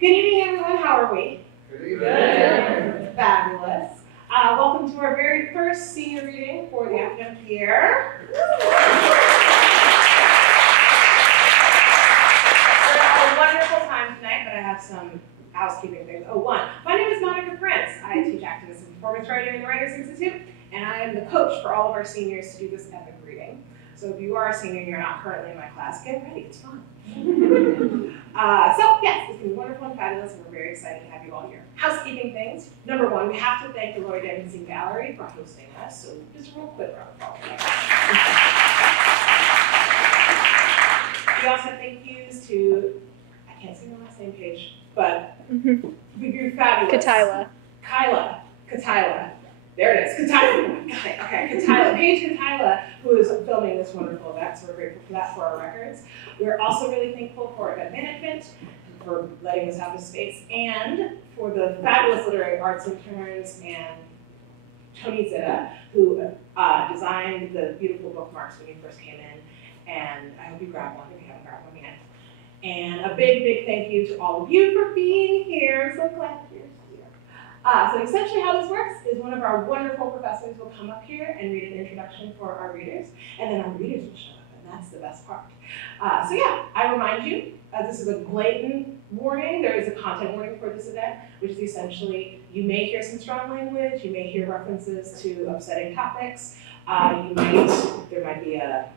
Good evening, everyone. How are we? Good evening. Good. Fabulous. Welcome to our very first senior reading for the academic year. We're going to have a wonderful time tonight, but I have some housekeeping things. Oh, one. My name is Monica Prince. I teach activism and performance writing in the Writers Institute, and I am the coach for all of our seniors to do this epic reading. So if you are a senior and you're not currently in my class, get ready, it's fun. So yes, it's been wonderful and fabulous, and we're very excited to have you all here. Housekeeping things. Number one, we have to thank the Roy Davidson Gallery for hosting us, so just a real quick round of applause. We also have thank yous to, I can't see the last name page, but you're fabulous. Kyla. There it is, Katila. Got it. Okay, Katila, Paige Katila, who is filming this wonderful event, so we're grateful for that for our records. We're also really thankful for event management, for letting us have this space, and for the fabulous literary arts interns and Tony Zitta, who designed the beautiful bookmarks when you first came in, and I hope you grab one if you haven't grabbed one yet. And a big, big thank you to all of you for being here. So glad you're here. So essentially how this works is one of our wonderful professors will come up here and read an introduction for our readers, and then our readers will show up, and that's the best part. So yeah, I remind you, this is a blatant warning. There is a content warning for this event, which is essentially, you may hear some strong language, you may hear references to upsetting topics, there might be a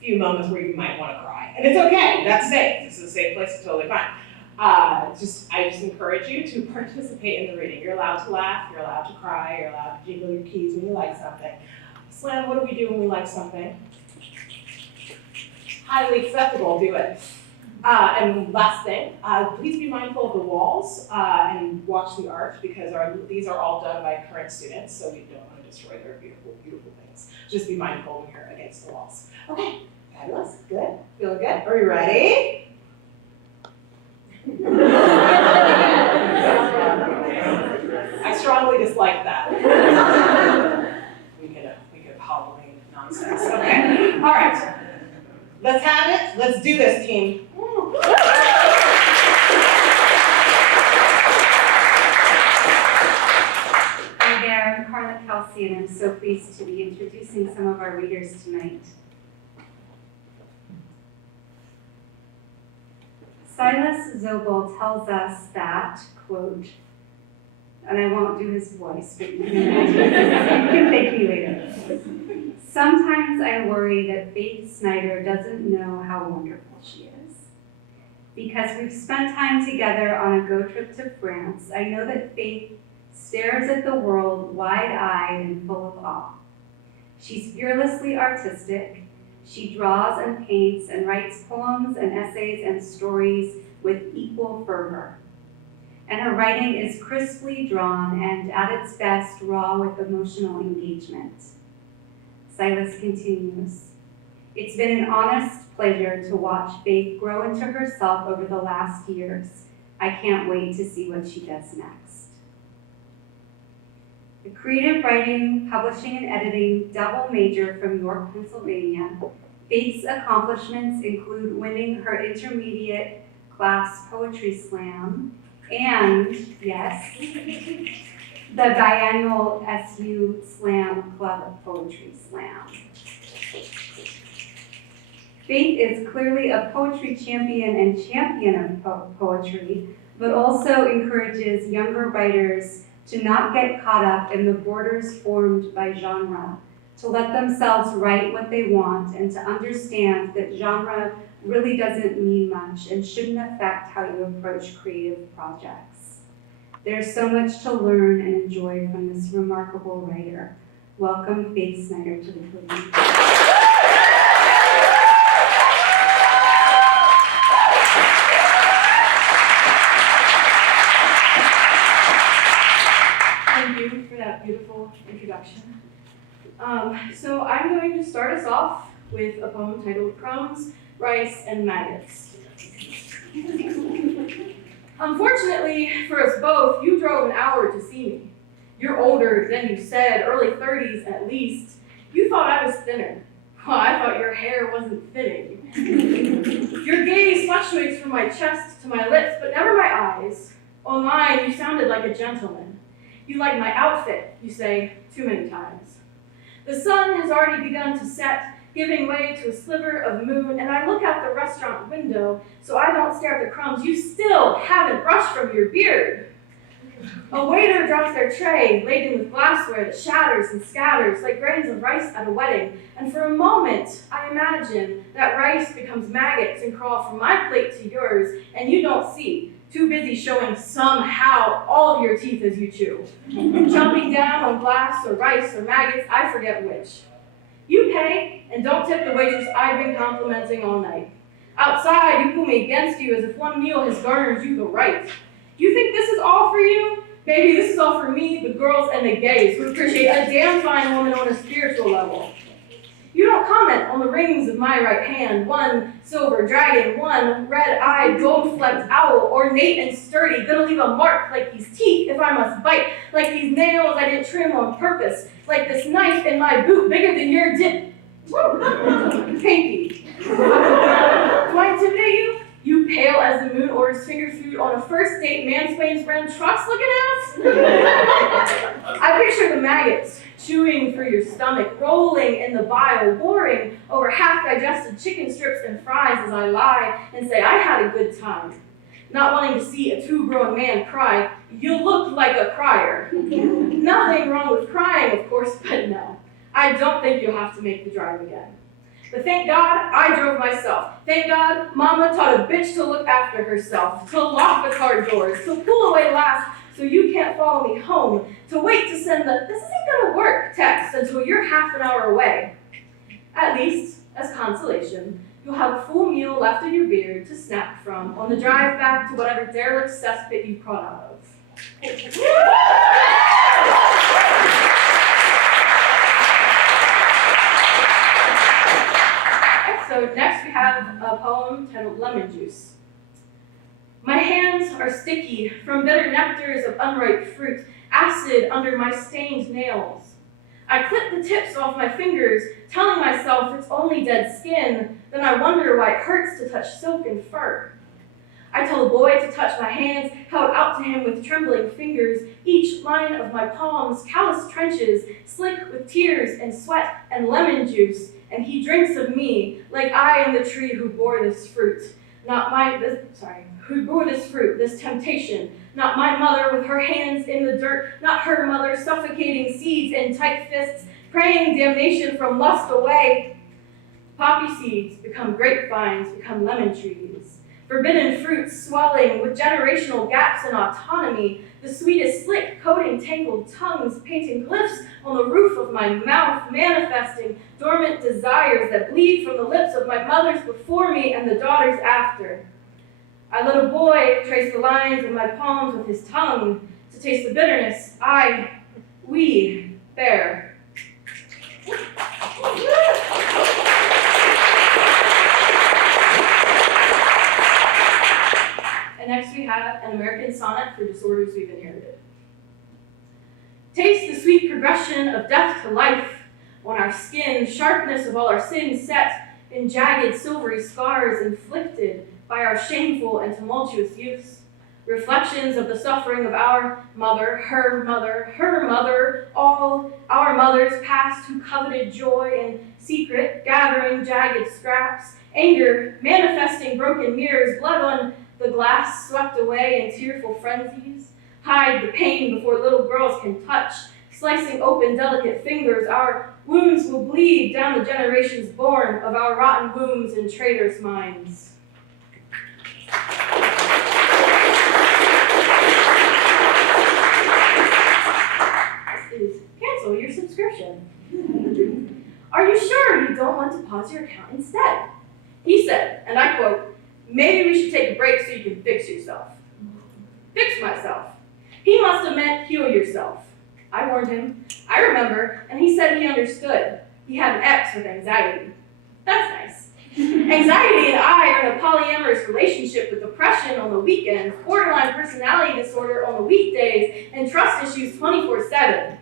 few moments where you might want to cry, and it's okay, that's safe. This is a safe place, it's totally fine. I just encourage you to participate in the reading. You're allowed to laugh, you're allowed to cry, you're allowed to jiggle your keys when you like something. Slam, what do we do when we like something? Highly acceptable, do it. And last thing, please be mindful of the walls and watch the art, because these are all done by current students, so we don't want to destroy their beautiful, beautiful things. Just be mindful when you're against the walls. Okay, fabulous, good, feeling good. Are we ready? I strongly dislike that. We could Halloween nonsense. Okay. All right. Let's have it. Let's do this, team. Hi there, I'm Carla Kelsey, and I'm so pleased to be introducing some of our readers tonight. Silas Zobel tells us that, quote, and I won't do his voice, but you can thank me later. Sometimes I worry that Fayth Snyder doesn't know how wonderful she is. Because we've spent time together on a go trip to France, I know that Fayth stares at the world wide-eyed and full of awe. She's fearlessly artistic. She draws and paints and writes poems and essays and stories with equal fervor. And her writing is crisply drawn and at its best raw with emotional engagement. Silas continues, it's been an honest pleasure to watch Fayth grow into herself over the last years. I can't wait to see what she does next. The creative writing, publishing, and editing double major from York, Pennsylvania, Fayth's accomplishments include winning her intermediate class poetry slam and, yes, the biannual SU Slam Club Poetry Slam. Fayth is clearly a poetry champion and champion of poetry, but also encourages younger writers to not get caught up in the borders formed by genre, to let themselves write what they want, and to understand that genre really doesn't mean much and shouldn't affect how you approach creative projects. There's so much to learn and enjoy from this remarkable writer. Welcome, Fayth Snyder, to the podium. Thank you for that beautiful introduction. So I'm going to start us off with a poem titled Crumbs, Rice, and Maggots. Unfortunately for us both, you drove an hour to see me. You're older than you said, early 30s at least. You thought I was thinner. Well, I thought your hair wasn't fitting. Your gaze fluctuates from my chest to my lips, but lies. Online, you sounded like a gentleman. You like my outfit, you say, too many times. The sun has already begun to set, giving way to a sliver of moon, and I look out the restaurant window so I don't stare at the crumbs you still haven't brushed from your beard. A waiter drops their tray, laden with glassware that shatters and scatters like grains of rice at a wedding, and for a moment, I imagine that rice becomes maggots and crawl from my plate to yours, and you don't see, too busy showing somehow all of your teeth as you chew. Chomping down on glass or rice or maggots, I forget which. You pay, and don't tip the waitress I've been complimenting all night. Outside, you pull me against you as if one meal has garnered you the right. You think this is all for you? Baby, this is all for me, the girls, and the gays who appreciate a damn fine woman on a spiritual level. You don't comment on the rings of my right hand, one silver dragon, one red-eyed, gold-flecked owl, ornate and sturdy, gonna leave a mark like these teeth if I must bite, like these nails I didn't trim on purpose, like this knife in my boot bigger than your pinky. Do I intimidate you? You pale as the moon orders finger food on a first date mansplains brand trucks looking ass? I picture the maggots chewing through your stomach, rolling in the bile, warring over half-digested chicken strips and fries as I lie and say I had a good time. Not wanting to see a two-grown man cry, you look like a crier. Nothing wrong with crying, of course, but no. I don't think you'll have to make the drive again. But thank God I drove myself. Thank God Mama taught a bitch to look after herself, to lock the car doors, to pull away last so you can't follow me home, to wait to send the "this isn't gonna work" text until you're half an hour away. At least, as consolation, you'll have a full meal left in your beard to snack from on the drive back to whatever derelict cesspit you crawled out of. So next we have a poem titled Lemon Juice. My hands are sticky from bitter nectars of unripe fruit, acid under my stained nails. I clip the tips off my fingers, telling myself it's only dead skin, then I wonder why it hurts to touch silk and fur. I tell a boy to touch my hands, held out to him with trembling fingers, each line of my palms, calloused trenches, slick with tears and sweat and lemon juice, and he drinks of me like I am the tree who bore this fruit. Who bore this fruit, this temptation, not my mother with her hands in the dirt, not her mother suffocating seeds in tight fists, praying damnation from lust away. Poppy seeds become grapevines, become lemon trees. Forbidden fruits swelling with generational gaps in autonomy, the sweetest slick coating tangled tongues, painting glyphs on the roof of my mouth, manifesting dormant desires that bleed from the lips of my mothers before me and the daughters after. I let a boy trace the lines of my palms with his tongue to taste the bitterness we bear. And next we have an American sonnet for disorders we've inherited. Taste the sweet progression of death to life on our skin, sharpness of all our sins set in jagged silvery scars inflicted by our shameful and tumultuous youths. Reflections of the suffering of our mother, her mother, all our mothers past who coveted joy in secret, gathering jagged scraps, anger manifesting broken mirrors, blood on the glass swept away in tearful frenzies. Hide the pain before little girls can touch, slicing open delicate fingers. Our wounds will bleed down the generations born of our rotten wombs and traitors' minds. This is cancel your subscription. Are you sure you don't want to pause your account instead? He said, and I quote, "Maybe we should take a break so you can fix yourself." Fix myself. He must have meant heal yourself. I warned him. I remember, and he said he understood. He had an ex with anxiety. That's nice. Anxiety and I are in a polyamorous relationship with depression on the weekends, borderline personality disorder on the weekdays, and trust issues 24/7.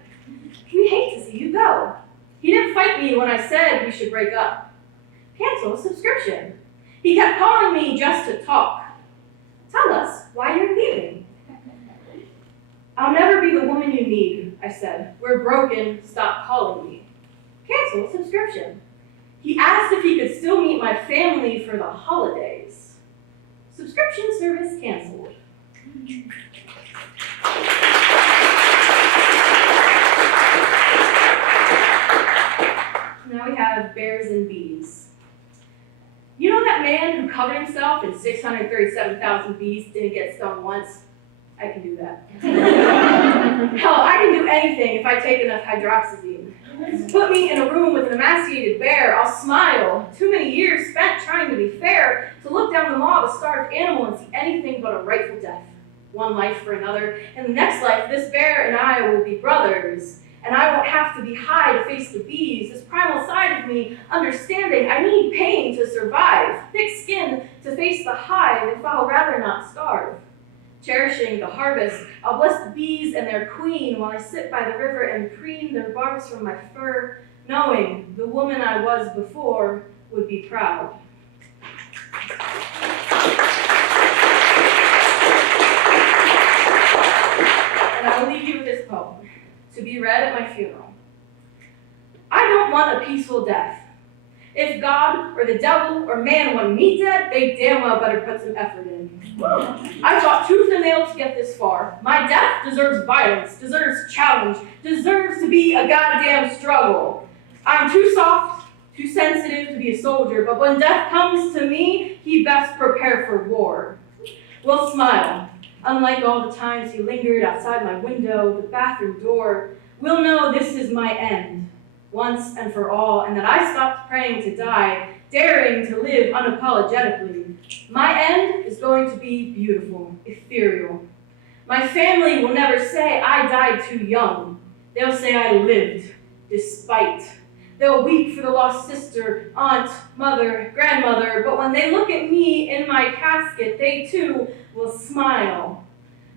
We hate to see you go. He didn't fight me when I said we should break up. Cancel a subscription. He kept calling me just to talk. Tell us why you're leaving. everything you need, I said. We're broken, stop calling me. Cancel subscription. He asked if he could still meet my family for the holidays. Subscription service canceled. Now we have bears and bees. You know that man who covered himself in 637,000 bees didn't get stung once? I can do that. Hell, I can do anything if I take enough hydroxyzine. Put me in a room with an emaciated bear, I'll smile. Too many years spent trying to be fair, to look down the maw of a starved animal and see anything but a rightful death. One life for another. In the next life, this bear and I will be brothers. And I won't have to be high to face the bees. This primal side of me, understanding I need pain to survive. Thick skin to face the hive if I'll rather not starve. Cherishing the harvest, I'll bless the bees and their queen while I sit by the river and preen their barbs from my fur, knowing the woman I was before would be proud. And I will leave you with this poem, to be read at my funeral. I don't want a peaceful death. If God or the devil or man want me dead, they damn well better put some effort in. I fought tooth and nail to get this far. My death deserves violence, deserves challenge, deserves to be a goddamn struggle. I'm too soft, too sensitive to be a soldier, but when death comes to me, he best prepare for war. We'll smile. Unlike all the times he lingered outside my window, the bathroom door, we'll know this is my end, once and for all, and that I stopped praying to die, daring to live unapologetically. My end is going to be beautiful, ethereal. My family will never say I died too young. They'll say I lived, despite. They'll weep for the lost sister, aunt, mother, grandmother, but when they look at me in my casket, they too will smile.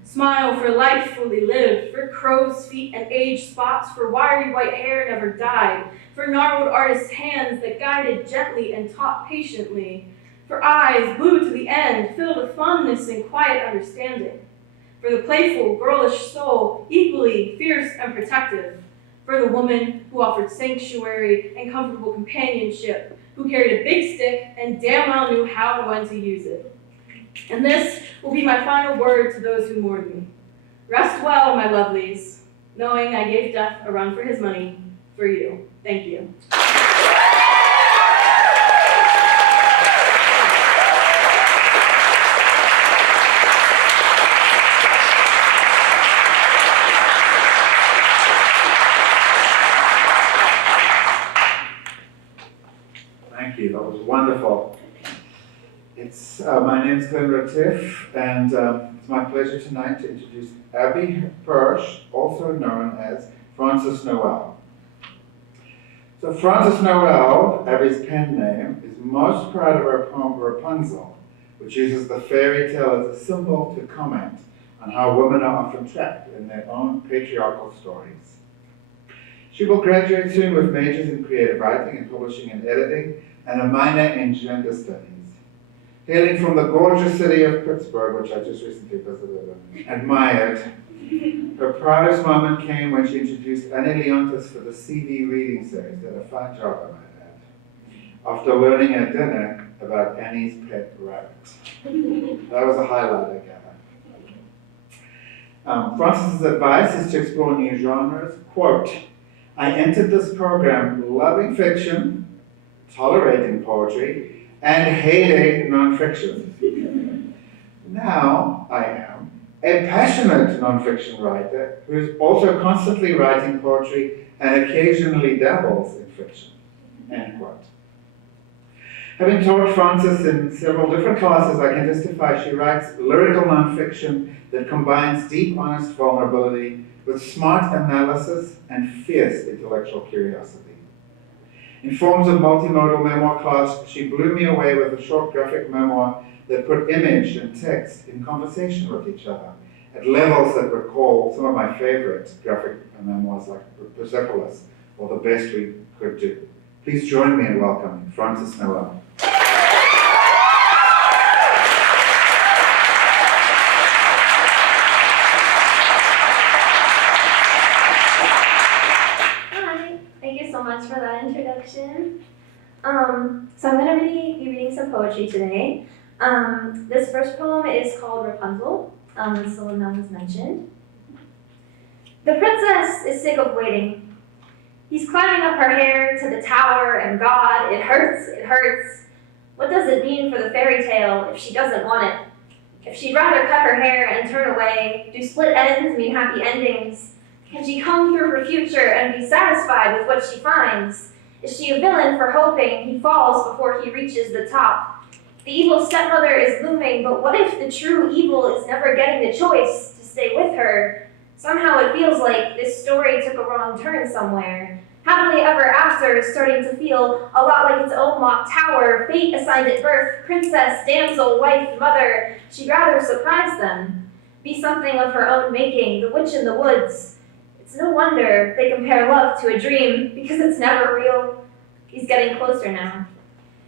Smile for life fully lived, for crow's feet and age spots, for wiry white hair never dyed, for gnarled artist hands that guided gently and taught patiently, for eyes blue to the end, filled with fondness and quiet understanding, for the playful, girlish soul, equally fierce and protective, for the woman who offered sanctuary and comfortable companionship, who carried a big stick and damn well knew how and when to use it. And this will be my final word to those who mourn me. Rest well, my lovelies, knowing I gave death a run for his money for you. Thank you. Thank you, that was wonderful. My name is Glenn Tiff, and it's my pleasure tonight to introduce Abby Persh, also known as Frances Noel. So Frances Noel, Abby's pen name, is most proud of her poem Rapunzel, which uses the fairy tale as a symbol to comment on how women are often trapped in their own patriarchal stories. She will graduate soon with majors in creative writing and publishing and editing, and a minor in gender studies. Hailing from the gorgeous city of Pittsburgh, which I just recently visited and admired, her proudest moment came when she introduced Annie Leontis for the CD reading series. Did a fine job, I might add, after learning at dinner about Annie's pet rabbit. That was a highlight, I gather. Frances's advice is to explore new genres. Quote, I entered this program loving fiction, tolerating poetry, and hating nonfiction. Now I am a passionate nonfiction writer who is also constantly writing poetry and occasionally dabbles in fiction. End quote. Having taught Frances in several different classes, I can testify she writes lyrical nonfiction that combines deep, honest vulnerability with smart analysis and fierce intellectual curiosity. In forms of multimodal memoir class, she blew me away with a short graphic memoir that put image and text in conversation with each other at levels that recall some of my favorite graphic memoirs like Persepolis or The Best We Could Do. Please join me in welcoming Frances Noel. section. So I'm going to be reading some poetry today. This first poem is called Rapunzel, as Solomon was mentioned. The princess is sick of waiting. He's climbing up her hair to the tower, and God, it hurts, it hurts. What does it mean for the fairy tale if she doesn't want it? If she'd rather cut her hair and turn away, do split ends mean happy endings? Can she comb through her future and be satisfied with what she finds? Is she a villain for hoping he falls before he reaches the top? The evil stepmother is looming, but what if the true evil is never getting the choice to stay with her? Somehow it feels like this story took a wrong turn somewhere. Happily ever after is starting to feel a lot like its own locked tower. Fate assigned at birth, princess, damsel, wife, mother. She'd rather surprise them, be something of her own making, the witch in the woods. It's no wonder they compare love to a dream, because it's never real. He's getting closer now.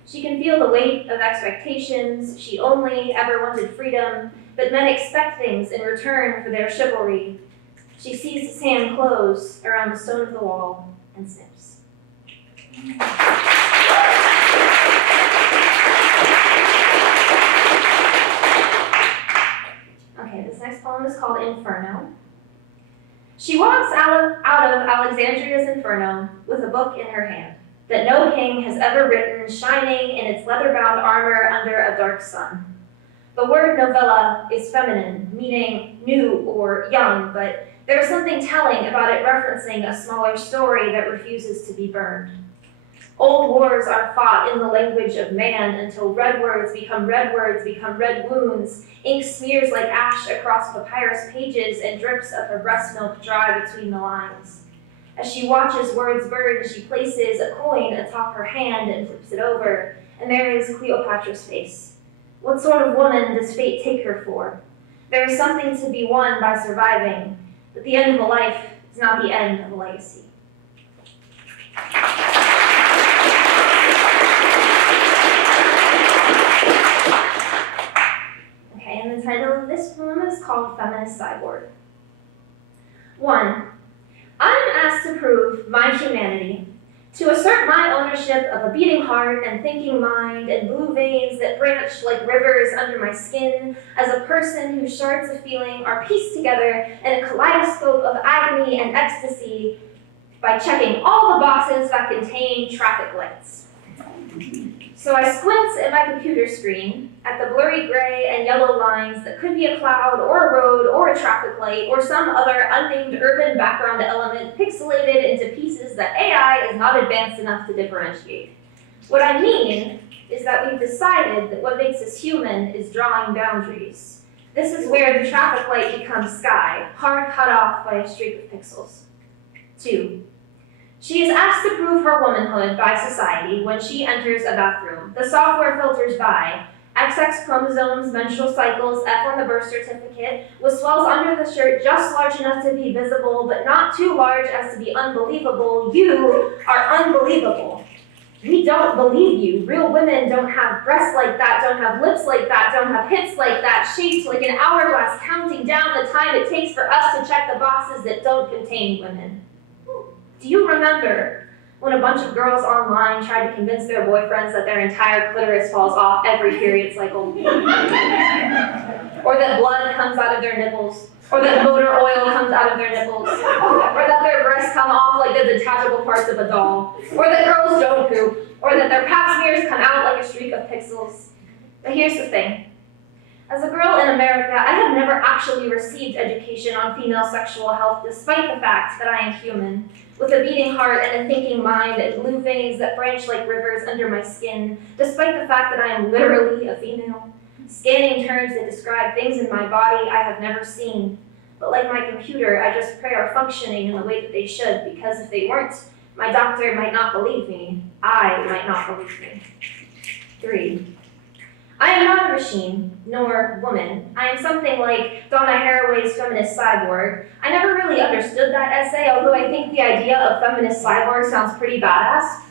She can feel the weight of expectations. She only ever wanted freedom, but men expect things in return for their chivalry. She sees his hand close around the stone of the wall and snips. Okay, this next poem is called Inferno. She walks out of Alexandria's Inferno with a book in her hand that no king has ever written, shining in its leather-bound armor under a dark sun. The word novella is feminine, meaning new or young, but there is something telling about it referencing a smaller story that refuses to be burned. Old wars are fought in the language of man until red words become red wounds. Ink smears like ash across papyrus pages and drips of her breast milk dry between the lines. As she watches words burn, she places a coin atop her hand and flips it over, and there is Cleopatra's face. What sort of woman does fate take her for? There is something to be won by surviving, but the end of a life is not the end of a legacy. Okay, and the title of this poem is called Feminist Cyborg. 1. I'm asked to prove my humanity, to assert my ownership of a beating heart and thinking mind and blue veins that branch like rivers under my skin as a person whose shards of feeling are pieced together in a kaleidoscope of agony and ecstasy by checking all the boxes that contain traffic lights. So I squint at my computer screen, at the blurry gray and yellow lines that could be a cloud or a road or a traffic light or some other unnamed urban background element pixelated into pieces that AI is not advanced enough to differentiate. What I mean is that we've decided that what makes us human is drawing boundaries. This is where the traffic light becomes sky, hard cut off by a streak of pixels. 2. She is asked to prove her womanhood by society when she enters a bathroom. The software filters by XX chromosomes, menstrual cycles, F on the birth certificate, with swells under the shirt just large enough to be visible, but not too large as to be unbelievable. You are unbelievable. We don't believe you. Real women don't have breasts like that, don't have lips like that, don't have hips like that, shaped like an hourglass counting down the time it takes for us to check the boxes that don't contain women. Do you remember when a bunch of girls online tried to convince their boyfriends that their entire clitoris falls off every period cycle? Or that blood comes out of their nipples? Or that motor oil comes out of their nipples? Or that their breasts come off like the detachable parts of a doll? Or that girls don't poop? Or that their pap smears come out like a streak of pixels? But here's the thing. As a girl in America, I have never actually received education on female sexual health, despite the fact that I am human, with a beating heart and a thinking mind and blue veins that branch like rivers under my skin, despite the fact that I am literally a female, scanning terms that describe things in my body I have never seen. But like my computer, I just pray are functioning in the way that they should, because if they weren't, my doctor might not believe me. I might not believe me. 3. I am not a machine, nor woman. I am something like Donna Haraway's feminist cyborg. I never really understood that essay, although I think the idea of feminist cyborg sounds pretty badass.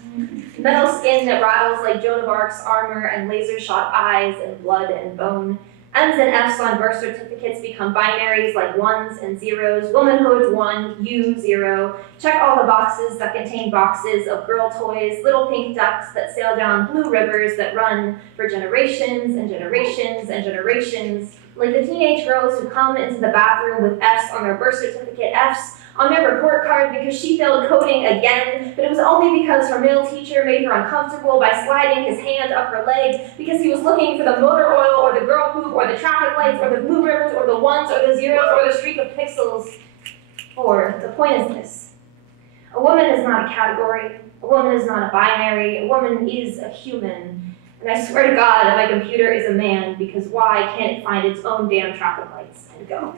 Metal skin that rattles like Joan of Arc's armor and laser-shot eyes and blood and bone. N's and F's on birth certificates become binaries like ones and zeros. Womanhood 1, you 0. Check all the boxes that contain boxes of girl toys, little pink ducks that sail down blue rivers that run for generations and generations and generations. Like the teenage girls who come into the bathroom with F's on their birth certificate, F's on their report card because she failed coding again, but it was only because her male teacher made her uncomfortable by sliding his hand up her leg because he was looking for the motor oil or the girl poop or the traffic lights or the blue rivers or the ones or the zeros or the streak of pixels. Or the point is this: a woman is not a category, a woman is not a binary, a woman is a human. And I swear to God that my computer is a man, because why can't it find its own damn traffic lights and go?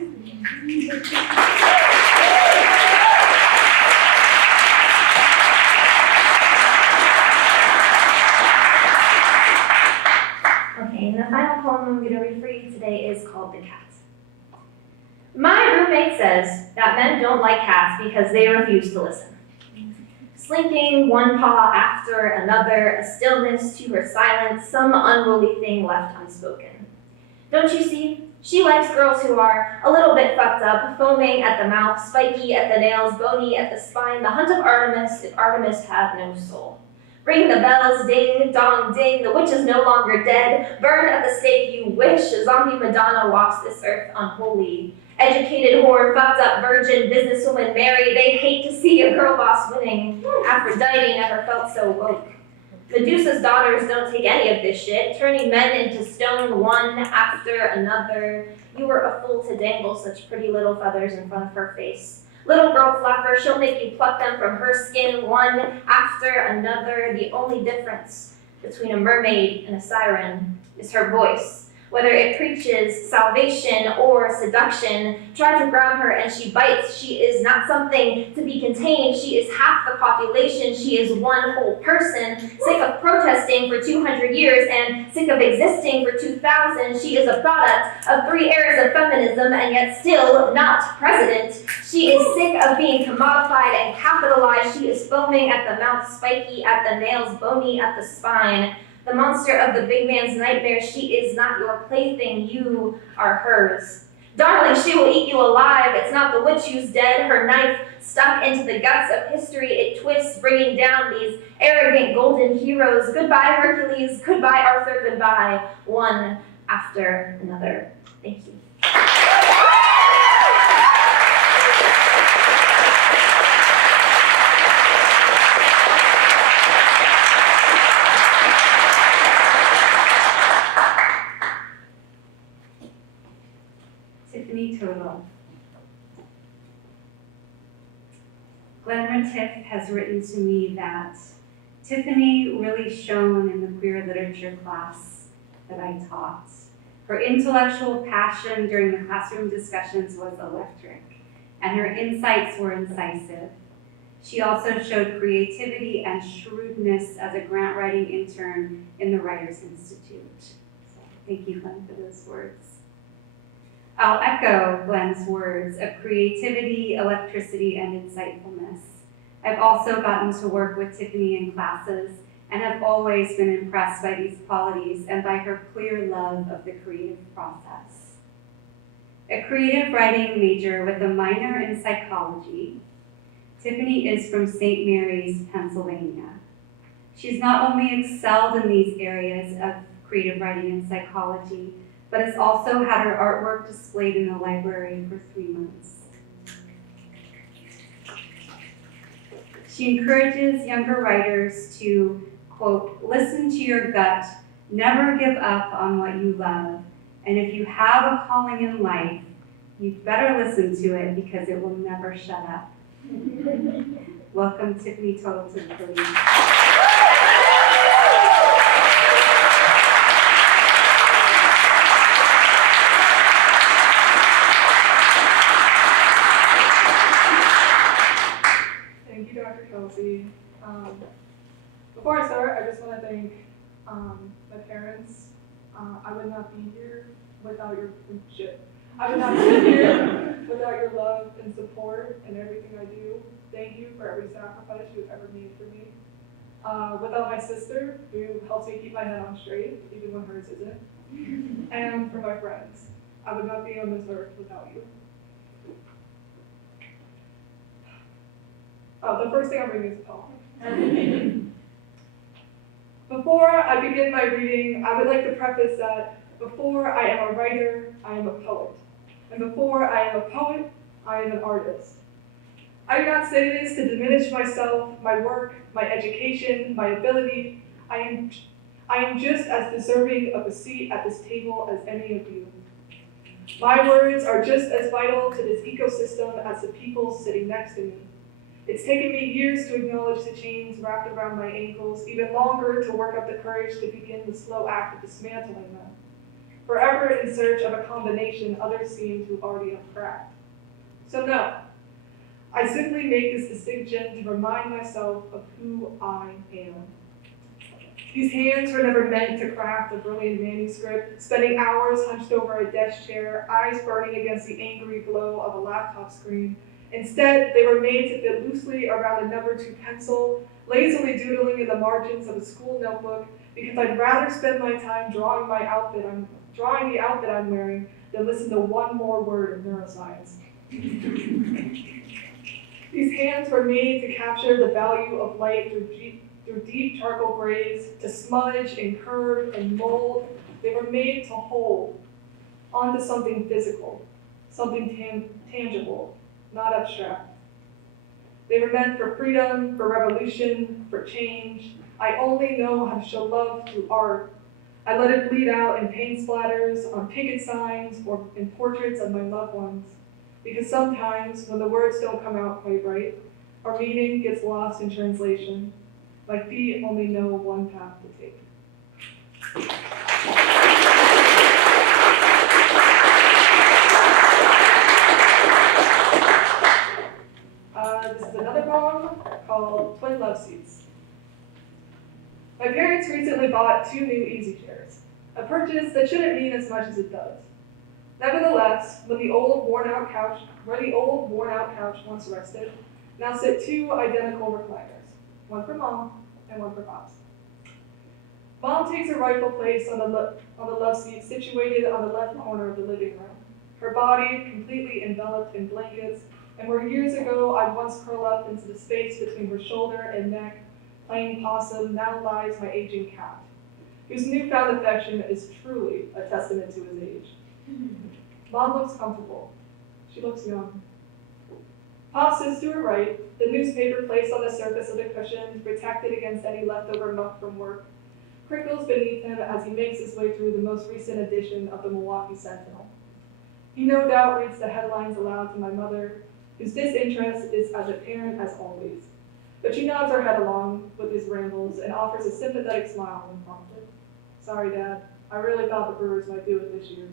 Okay, and the final poem I'm going to read for you today is called The Cat. My roommate says that men don't like cats because they refuse to listen. Slinking one paw after another, a stillness to her silence, some unruly thing left unspoken. Don't you see? She likes girls who are a little bit fucked up, foaming at the mouth, spiky at the nails, bony at the spine, the hunt of Artemis if Artemis had no soul. Ring the bells, ding, dong, ding, the witch is no longer dead, burn at the stake you wish, a zombie Madonna walks this earth unholy. Educated whore, fucked up virgin, businesswoman Mary, they hate to see a girl boss winning. Aphrodite never felt so woke. Medusa's daughters don't take any of this shit, turning men into stone one after another. You were a fool to dangle such pretty little feathers in front of her face. Little girl flapper, she'll make you pluck them from her skin one after another. The only difference between a mermaid and a siren is her voice. Whether it preaches salvation or seduction, try to grab her and she bites. She is not something to be contained. She is half the population. She is one whole person, sick of protesting for 200 years and sick of existing for 2000. She is a product of 3 eras of feminism and yet still not president. She is sick of being commodified and capitalized. She is foaming at the mouth, spiky at the nails, bony at the spine. The monster of the big man's nightmare, she is not your plaything, you are hers. Darling, she will eat you alive. It's not the witch who's dead. Her knife stuck into the guts of history. It twists, bringing down these arrogant golden heroes. Goodbye, Hercules. Goodbye, Arthur. Goodbye, one after another. Thank you. Tiffani Total. Glenn Tiff has written to me that Tiffani really shone in the queer literature class that I taught. Her intellectual passion during the classroom discussions was electric, and her insights were incisive. She also showed creativity and shrewdness as a grant writing intern in the Writers Institute. So thank you, Glenn, for those words. I'll echo Glenn's words of creativity, electricity, and insightfulness. I've also gotten to work with Tiffani in classes and have always been impressed by these qualities and by her clear love of the creative process. A creative writing major with a minor in psychology, Tiffani is from St. Mary's, Pennsylvania. She's not only excelled in these areas of creative writing and psychology, but has also had her artwork displayed in the library for 3 months. She encourages younger writers to, quote, listen to your gut, never give up on what you love, and if you have a calling in life, you'd better listen to it because it will never shut up. Welcome, Tiffani Total, to the podium. Thank you, Dr. Kelsey. Before I start, I just want to thank my parents. I would not be here without your I would not be here without your love and support and everything I do. Thank you for every sacrifice you've ever made for me. Without my sister, who helps me keep my head on straight, even when hers isn't. And for my friends, I would not be on this earth without you. Oh, the first thing I'm reading is a poem. Before I begin my reading, I would like to preface that before I am a writer, I am a poet. And before I am a poet, I am an artist. I do not say this to diminish myself, my work, my education, my ability. I am just as deserving of a seat at this table as any of you. My words are just as vital to this ecosystem as the people sitting next to me. It's taken me years to acknowledge the chains wrapped around my ankles, even longer to work up the courage to begin the slow act of dismantling them. Forever in search of a combination others seem to already have cracked. So no, I simply make this distinction to remind myself of who I am. These hands were never meant to craft a brilliant manuscript, spending hours hunched over a desk chair, eyes burning against the angry glow of a laptop screen. Instead, they were made to fit loosely around a number 2 pencil, lazily doodling in the margins of a school notebook, because I'd rather spend my time drawing the outfit I'm wearing than listen to one more word of neuroscience. These hands were made to capture the value of light through deep charcoal grays, to smudge and curve and mold. They were made to hold onto something physical, something tangible, not abstract. They were meant for freedom, for revolution, for change. I only know how to show love through art. I let it bleed out in paint splatters, on picket signs, or in portraits of my loved ones. Because sometimes, when the words don't come out quite right, our meaning gets lost in translation. My feet only know one path to take. This is another poem called Twin Love Seats. My parents recently bought 2 new easy chairs, a purchase that shouldn't mean as much as it does. Nevertheless, where the old worn-out couch once rested, now sit 2 identical recliners, one for Mom and one for Pops. Mom takes her rightful place on the love seat situated on the left corner of the living room, her body completely enveloped in blankets, and where years ago I'd once curl up into the space between her shoulder and neck, playing possum, now lies my aging cat, whose newfound affection is truly a testament to his age. Mom looks comfortable. She looks young. Pop sits to her right, the newspaper placed on the surface of the cushion, protected against any leftover muck from work, crinkles beneath him as he makes his way through the most recent edition of the Milwaukee Sentinel. He no doubt reads the headlines aloud to my mother, whose disinterest is as apparent as always. But she nods her head along with his rambles and offers a sympathetic smile when prompted. Sorry, Dad. I really thought the Brewers might do it this year.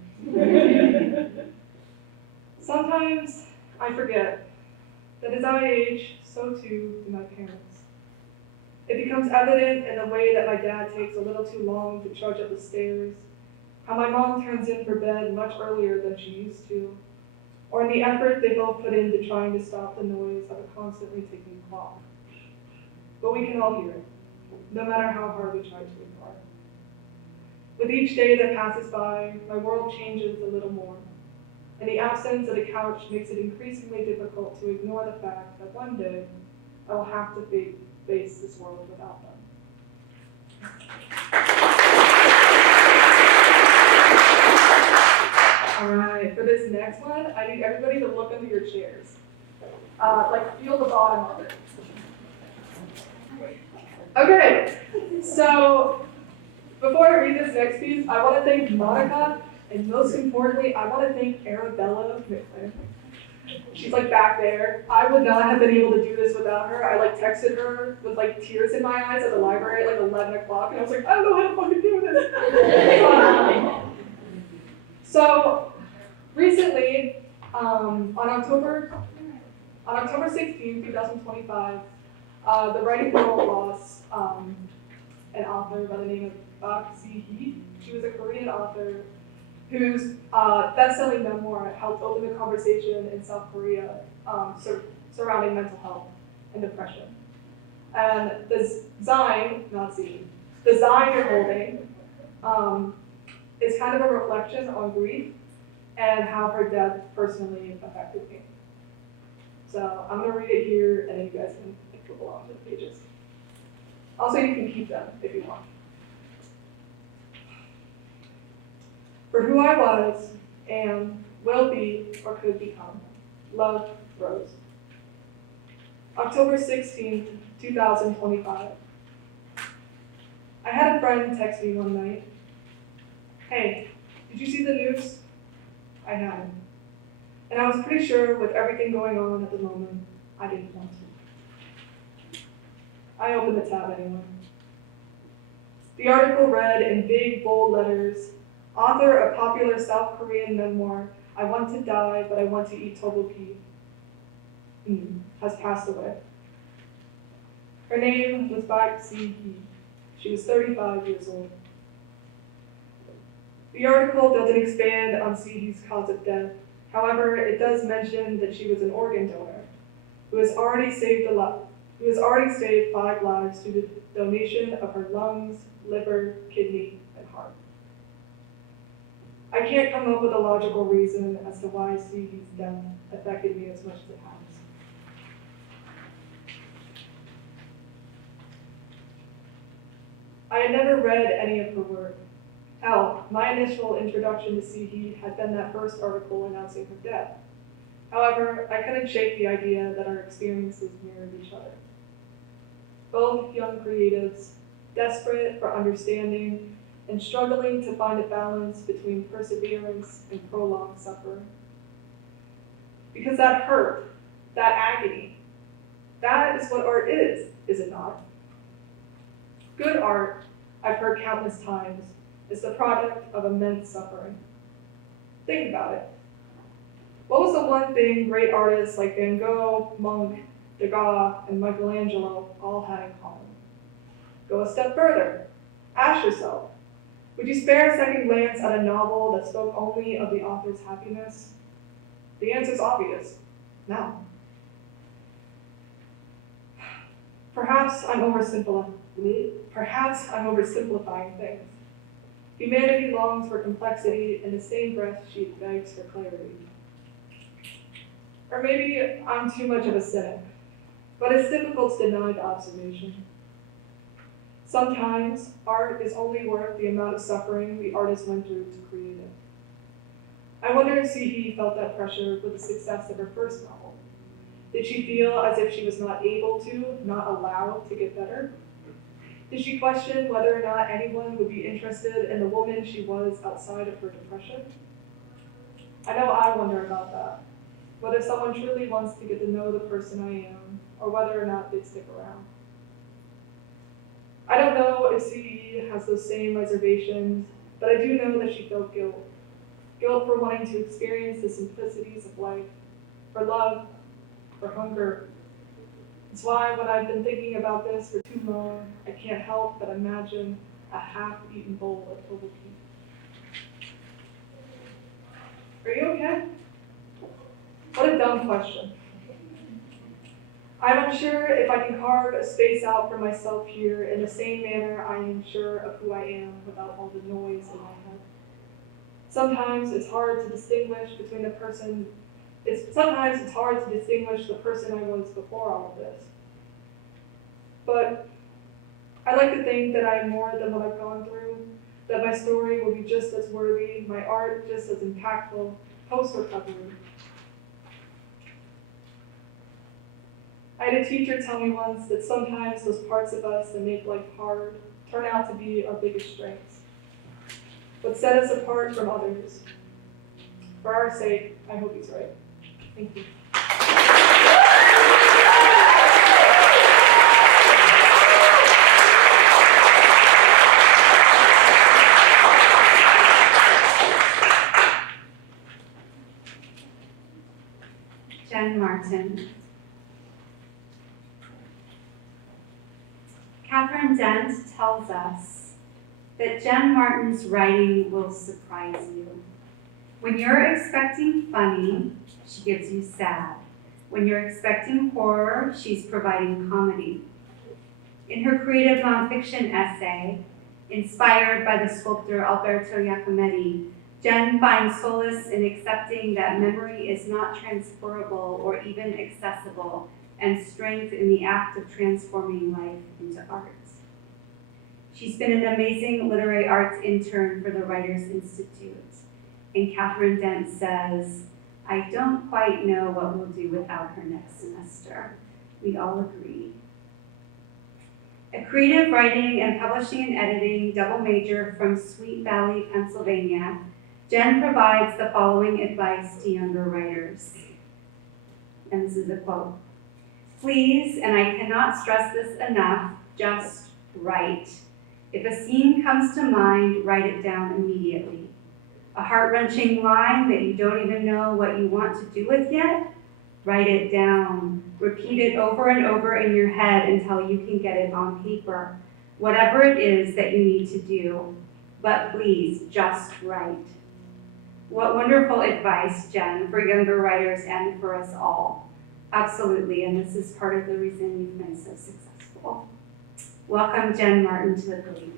Sometimes I forget that as I age, so too do my parents. It becomes evident in the way that my dad takes a little too long to trudge up the stairs, how my mom turns in for bed much earlier than she used to, or in the effort they both put into trying to stop the noise of a constantly ticking clock. But we can all hear it, no matter how hard we try to ignore it. With each day that passes by, my world changes a little more, and the absence of the couch makes it increasingly difficult to ignore the fact that one day I will have to face this world without them. All right, for this next one, I need everybody to look under your chairs. Feel the bottom of it. Okay, so before I read this next piece, I want to thank Monica, and most importantly, I want to thank Arabella McClaren. She's back there. I would not have been able to do this without her. I texted her with tears in my eyes at the library at 11 o'clock, and I was like, I don't know how to fucking do this. So recently, on October 16, 2025, the writing world lost an author by the name of Bak Si-hee. She was a Korean author whose best-selling memoir helped open the conversation in South Korea surrounding mental health and depression. And the Zine you're holding It's kind of a reflection on grief and how her death personally affected me. So I'm gonna read it here, and then you guys can flip along to the pages. Also, you can keep them if you want. For who I was, am, will be, or could become, love, Rose. October 16th, 2025. I had a friend text me one night. Hey, did you see the news? I hadn't. And I was pretty sure with everything going on at the moment, I didn't want to. I opened the tab anyway. The article read in big, bold letters, author of popular South Korean memoir, I Want to Die, But I Want to Eat Tteokbokki, has passed away. Her name was Fayth Snyder. She was 35 years old. The article doesn't expand on Snyder's cause of death. However, it does mention that she was an organ donor who has already saved 5 lives through the donation of her lungs, liver, kidney, and heart. I can't come up with a logical reason as to why Snyder's death affected me as much as it has. I had never read any of her work. Hell, my initial introduction to Snyder had been that first article announcing her death. However, I couldn't shake the idea that our experiences mirrored each other. Both young creatives, desperate for understanding and struggling to find a balance between perseverance and prolonged suffering. Because that hurt, that agony, that is what art is it not? Good art, I've heard countless times, is the product of immense suffering. Think about it. What was the one thing great artists like Van Gogh, Munch, Degas, and Michelangelo all had in common? Go a step further. Ask yourself, would you spare a second glance at a novel that spoke only of the author's happiness? The answer is obvious. No. Perhaps I'm oversimplifying things. Humanity longs for complexity, in the same breath she begs for clarity. Or maybe I'm too much of a cynic, but it's difficult to deny the observation. Sometimes art is only worth the amount of suffering the artist went through to create it. I wonder if Snyder felt that pressure with the success of her first novel. Did she feel as if she was not able to, not allowed to get better? Did she question whether or not anyone would be interested in the woman she was outside of her depression? I know I wonder about that. Whether someone truly wants to get to know the person I am, or whether or not they'd stick around. I don't know if Snyder has those same reservations, but I do know that she felt guilt. Guilt for wanting to experience the simplicities of life, for love, for hunger. It's why when I've been thinking about this for too long, I can't help but imagine a half-eaten bowl of tteokbokki. Are you okay? What a dumb question. I'm unsure if I can carve a space out for myself here in the same manner I am sure of who I am without all the noise in my head. Sometimes it's hard to distinguish the person I was before all of this. But I like to think that I am more than what I've gone through, that my story will be just as worthy, my art just as impactful post-recovery. I had a teacher tell me once that sometimes those parts of us that make life hard turn out to be our biggest strengths, what set us apart from others. For our sake, I hope he's right. Thank you. Jen Martin. Catherine Dent tells us that Jen Martin's writing will surprise you. When you're expecting funny, she gives you sad. When you're expecting horror, she's providing comedy. In her creative nonfiction essay, Inspired by the sculptor Alberto Giacometti, Jen finds solace in accepting that memory is not transferable or even accessible, and strength in the act of transforming life into art. She's been an amazing literary arts intern for the Writers Institute. And Catherine Dent says, I don't quite know what we'll do without her next semester. We all agree. A creative writing and publishing and editing double major from Sweet Valley, Pennsylvania, Jen provides the following advice to younger writers. And this is a quote. Please, and I cannot stress this enough, just write. If a scene comes to mind, write it down immediately. A heart-wrenching line that you don't even know what you want to do with yet, write it down. Repeat it over and over in your head until you can get it on paper. Whatever it is that you need to do, but please, just write. What wonderful advice, Jen, for younger writers and for us all. Absolutely, and this is part of the reason you've been so successful. Welcome, Jen Martin, to the podium.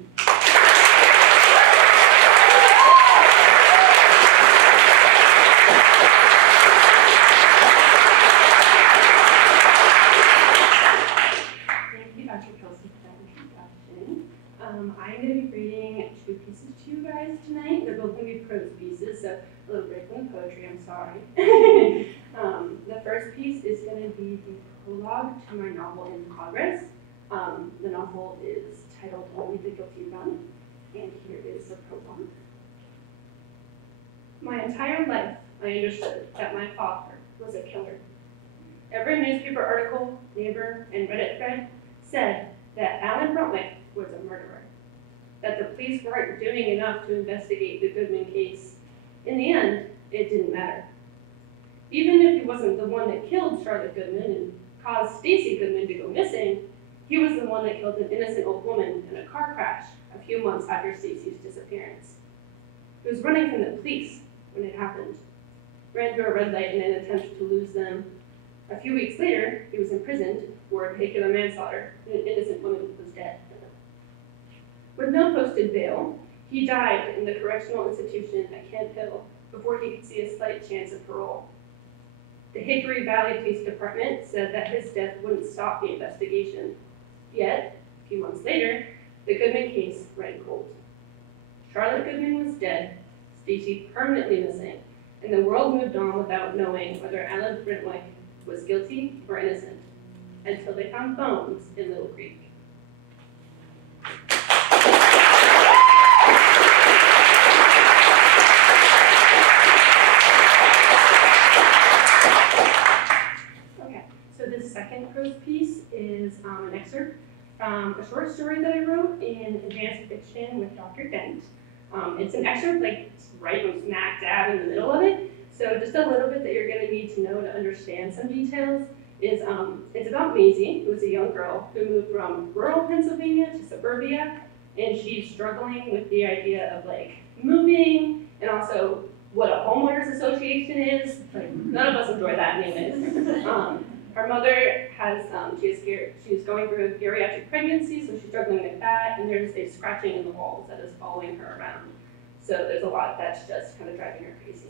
Thank you, Dr. Kelsey, for that introduction. I'm going to be reading two pieces to you guys tonight. They're both going to be prose pieces, so a little break from the poetry, I'm sorry. The first piece is going to be the prologue to my novel In Progress. The novel is titled Only the Guilty Run, and here is the prologue. My entire life, I understood that my father was a killer. Every newspaper article, neighbor, and Reddit thread said that Alan Brentwick was a murderer, that the police weren't doing enough to investigate the Goodman case. In the end, it didn't matter. Even if he wasn't the one that killed Charlotte Goodman and caused Stacy Goodman to go missing, he was the one that killed an innocent old woman in a car crash a few months after Stacy's disappearance. He was running from the police when it happened, ran through a red light in an attempt to lose them. A few weeks later, he was imprisoned for vehicular manslaughter, and an innocent woman was dead. With no posted bail, he died in the correctional institution at Camp Hill before he could see a slight chance of parole. The Hickory Valley Police Department said that his death wouldn't stop the investigation. Yet, a few months later, the Goodman case ran cold. Charlotte Goodman was dead, Stacy permanently missing, and the world moved on without knowing whether Alan Brentwick was guilty or innocent, until they found bones in Little Creek. Okay, so this second prose piece is an excerpt from a short story that I wrote in advanced fiction with Dr. Dent. It's an excerpt like right smack dab in the middle of it. So just a little bit that you're going to need to know to understand some details is it's about Maisie, who is a young girl who moved from rural Pennsylvania to suburbia, and she's struggling with the idea of like moving and also what a homeowners association is. Like none of us enjoy that anyways. Her mother has she's going through a geriatric pregnancy, so she's struggling with that, and there's a scratching in the walls that is following her around. So there's a lot that's just kind of driving her crazy.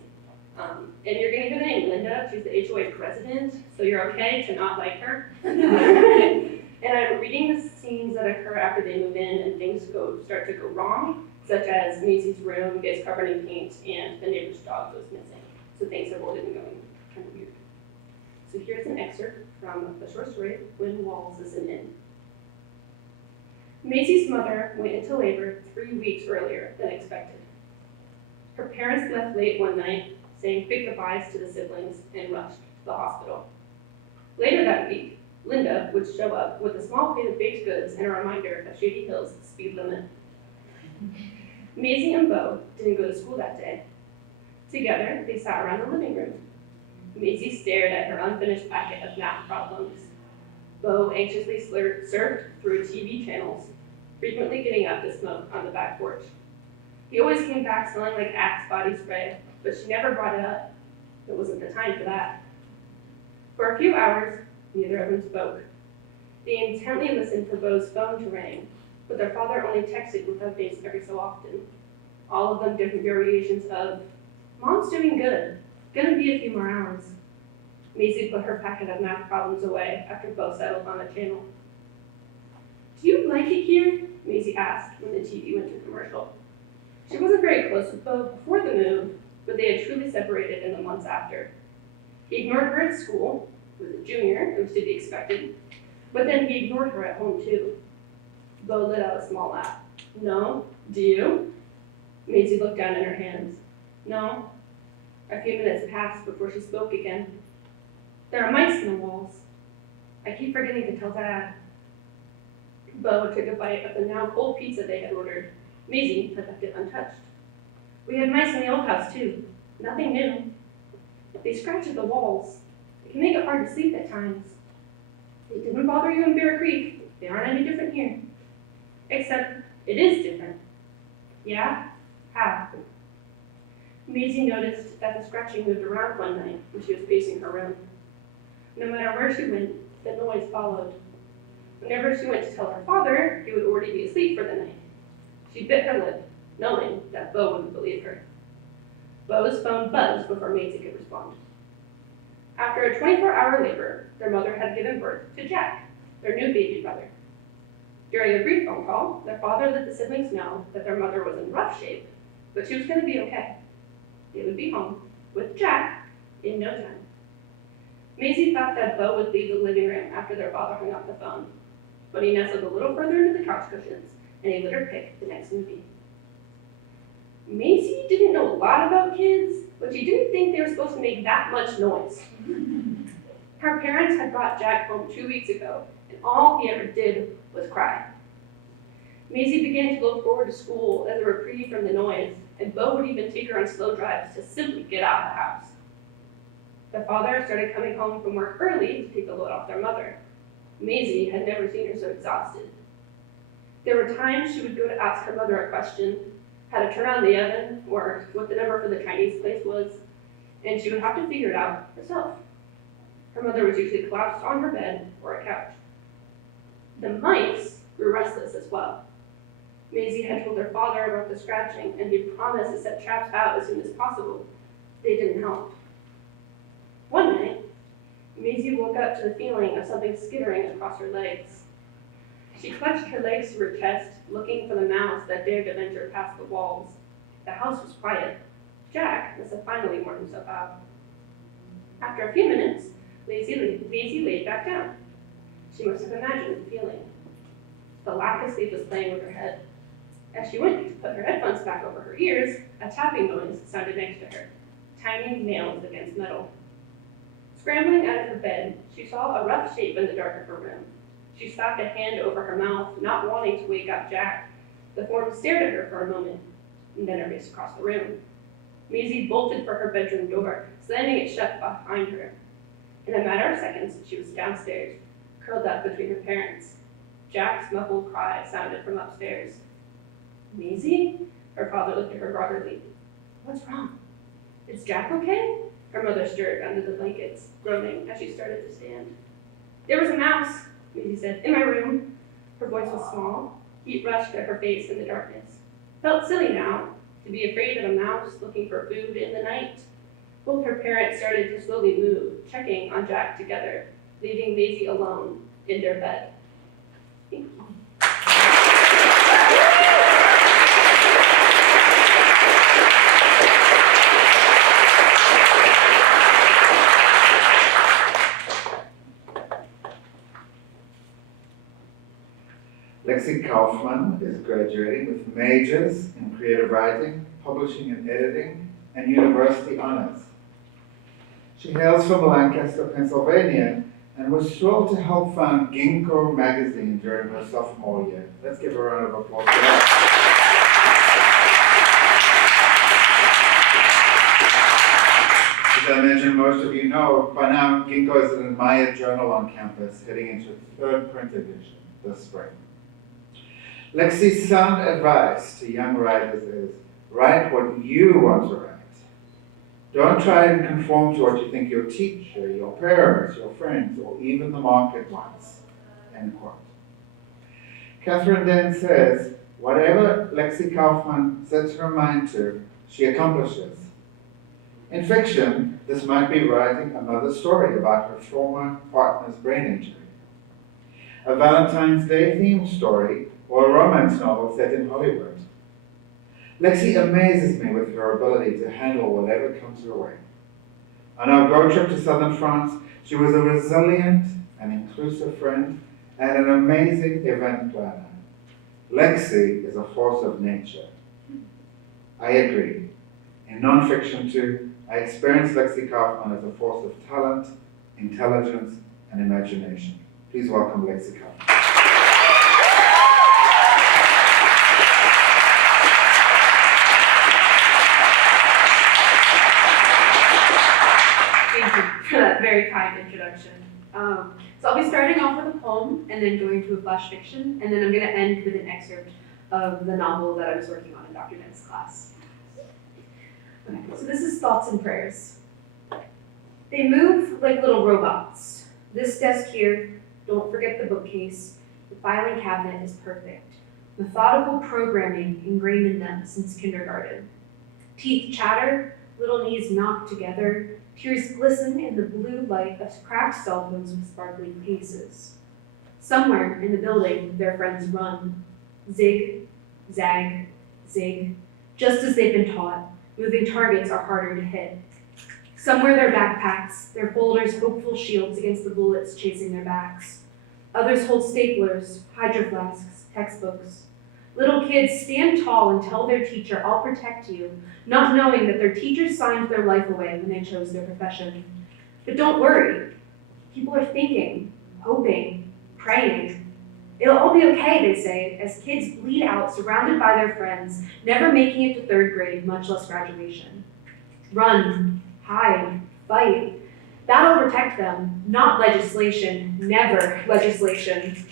And you're gonna hear the name Linda. She's the HOA president, so you're okay to not like her. And I'm reading the scenes that occur after they move in and things start to go wrong, such as Maisie's room gets covered in paint and the neighbor's dog goes missing. So things have really been going kind of weird. So here's an excerpt from the short story, When Walls is an Inn. Maisie's mother went into labor 3 weeks earlier than expected. Her parents left late one night, saying big goodbyes to the siblings, and rushed to the hospital. Later that week, Linda would show up with a small plate of baked goods and a reminder of Shady Hill's speed limit. Maisie and Beau didn't go to school that day. Together, they sat around the living room. Maisie stared at her unfinished packet of math problems. Beau anxiously surfed through TV channels, frequently getting up to smoke on the back porch. He always came back smelling like Axe body spray, but she never brought it up. It wasn't the time for that. For a few hours, neither of them spoke. They intently listened for Beau's phone to ring, but their father only texted with updates every so often. All of them different variations of, "Mom's doing good. Gonna be a few more hours." Maisie put her packet of math problems away after Bo settled on a channel. "Do you like it here?" Maisie asked when the TV went to commercial. She wasn't very close with Bo before the move, but they had truly separated in the months after. He ignored her at school, was a junior, it was to be expected, but then he ignored her at home too. Bo let out a small laugh. "No, do you?" Maisie looked down at her hands. "No." A few minutes passed before she spoke again. "There are mice in the walls. I keep forgetting to tell Dad." Bo took a bite of the now cold pizza they had ordered. Maisie had left it untouched. "We had mice in the old house too. Nothing new. They scratch at the walls. It can make it hard to sleep at times. They didn't bother you in Bear Creek. They aren't any different here. Except it is different." "Yeah? How?" Maisie noticed that the scratching moved around one night when she was pacing her room. No matter where she went, the noise followed. Whenever she went to tell her father, he would already be asleep for the night. She bit her lip, knowing that Bo wouldn't believe her. Bo's phone buzzed before Maisie could respond. After a 24-hour labor, their mother had given birth to Jack, their new baby brother. During a brief phone call, their father let the siblings know that their mother was in rough shape, but she was going to be okay. They would be home with Jack in no time. Maisie thought that Bo would leave the living room after their father hung up the phone, but he nestled a little further into the couch cushions and he let her pick the next movie. Maisie didn't know a lot about kids, but she didn't think they were supposed to make that much noise. Her parents had brought Jack home 2 weeks ago, and all he ever did was cry. Maisie began to look forward to school as a reprieve from the noise, and Bo would even take her on slow drives to simply get out of the house. The father started coming home from work early to take the load off their mother. Maisie had never seen her so exhausted. There were times she would go to ask her mother a question, how to turn on the oven, or what the number for the Chinese place was, and she would have to figure it out herself. Her mother was usually collapsed on her bed or a couch. The mice grew restless as well. Maisie had told her father about the scratching, and he promised to set traps out as soon as possible. They didn't help. One night, Maisie woke up to the feeling of something skittering across her legs. She clutched her legs to her chest, looking for the mouse that dared to venture past the walls. The house was quiet. Jack must have finally worn himself out. After a few minutes, Maisie laid back down. She must have imagined the feeling. The lack of sleep was playing with her head. As she went to put her headphones back over her ears, a tapping noise sounded next to her. Tiny nails against metal. Scrambling out of her bed, she saw a rough shape in the dark of her room. She slapped a hand over her mouth, not wanting to wake up Jack. The form stared at her for a moment, and then raced across the room. Maisie bolted for her bedroom door, slamming it shut behind her. In a matter of seconds, she was downstairs, curled up between her parents. Jack's muffled cry sounded from upstairs. "Maisie?" Her father looked at her guardedly. "What's wrong? Is Jack okay?" Her mother stirred under the blankets, groaning as she started to stand. "There was a mouse," Maisie said, "in my room." Her voice was small. Heat rushed to her face in the darkness. Felt silly now, to be afraid of a mouse looking for food in the night. Both her parents started to slowly move, checking on Jack together, leaving Maisie alone in their bed. Thank you. Lexie Kauffman is graduating with majors in creative writing, publishing and editing, and university honors. She hails from Lancaster, Pennsylvania, and was thrilled to help found Ginkgo magazine during her sophomore year. Let's give her a round of applause for that. As I imagine most of you know, by now Ginkgo is an admired journal on campus, heading into its third print edition this spring. Lexie's sound advice to young writers is, write what you want to write. Don't try and conform to what you think your teacher, your parents, your friends, or even the market wants. End quote. Catherine then says, whatever Lexie Kauffman sets her mind to, she accomplishes. In fiction, this might be writing another story about her former partner's brain injury, a Valentine's Day themed story, or a romance novel set in Hollywood. Lexie amazes me with her ability to handle whatever comes her way. On our road trip to southern France, she was a resilient and inclusive friend and an amazing event planner. Lexie is a force of nature. I agree. In nonfiction too, I experienced Lexie Kauffman as a force of talent, intelligence, and imagination. Please welcome Lexie Kauffman. Thank you for that very kind introduction. So I'll be starting off with a poem and then going to a flash fiction, and then I'm going to end with an excerpt of the novel that I was working on in Dr. Dent's class. Okay, so this is Thoughts and Prayers. They move like little robots. This desk here, don't forget the bookcase. The filing cabinet is perfect. Methodical programming ingrained in them since kindergarten. Teeth chatter, little knees knock together, tears glisten in the blue light of cracked cell phones with sparkling cases. Somewhere in the building, their friends run. Zig, zag, zig. Just as they've been taught, moving targets are harder to hit. Somewhere their backpacks, their folders hopeful shields against the bullets chasing their backs. Others hold staplers, hydro flasks, textbooks. Little kids stand tall and tell their teacher, I'll protect you, not knowing that their teacher signed their life away when they chose their profession. But don't worry. People are thinking, hoping, praying. It'll all be okay, they say, as kids bleed out surrounded by their friends, never making it to third grade, much less graduation. Run, hide, fight. That'll protect them, not legislation, never legislation.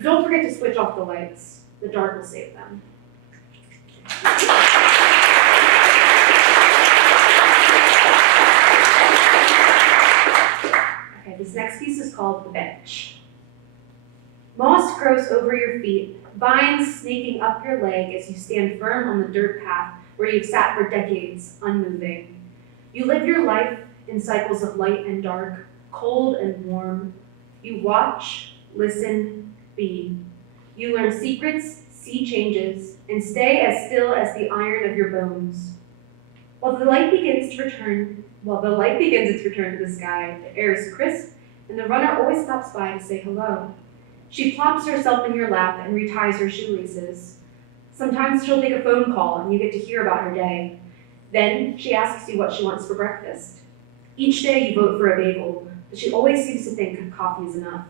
Don't forget to switch off the lights. The dark will save them. Okay, this next piece is called The Bench. Moss grows over your feet, vines snaking up your leg as you stand firm on the dirt path where you've sat for decades, unmoving. You live your life in cycles of light and dark, cold and warm. You watch, listen, be. You learn secrets, see changes, and stay as still as the iron of your bones. While the light begins its return to the sky, the air is crisp, and the runner always stops by to say hello. She plops herself in your lap and reties her shoelaces. Sometimes she'll take a phone call and you get to hear about her day. Then she asks you what she wants for breakfast. Each day you vote for a bagel, but she always seems to think coffee is enough.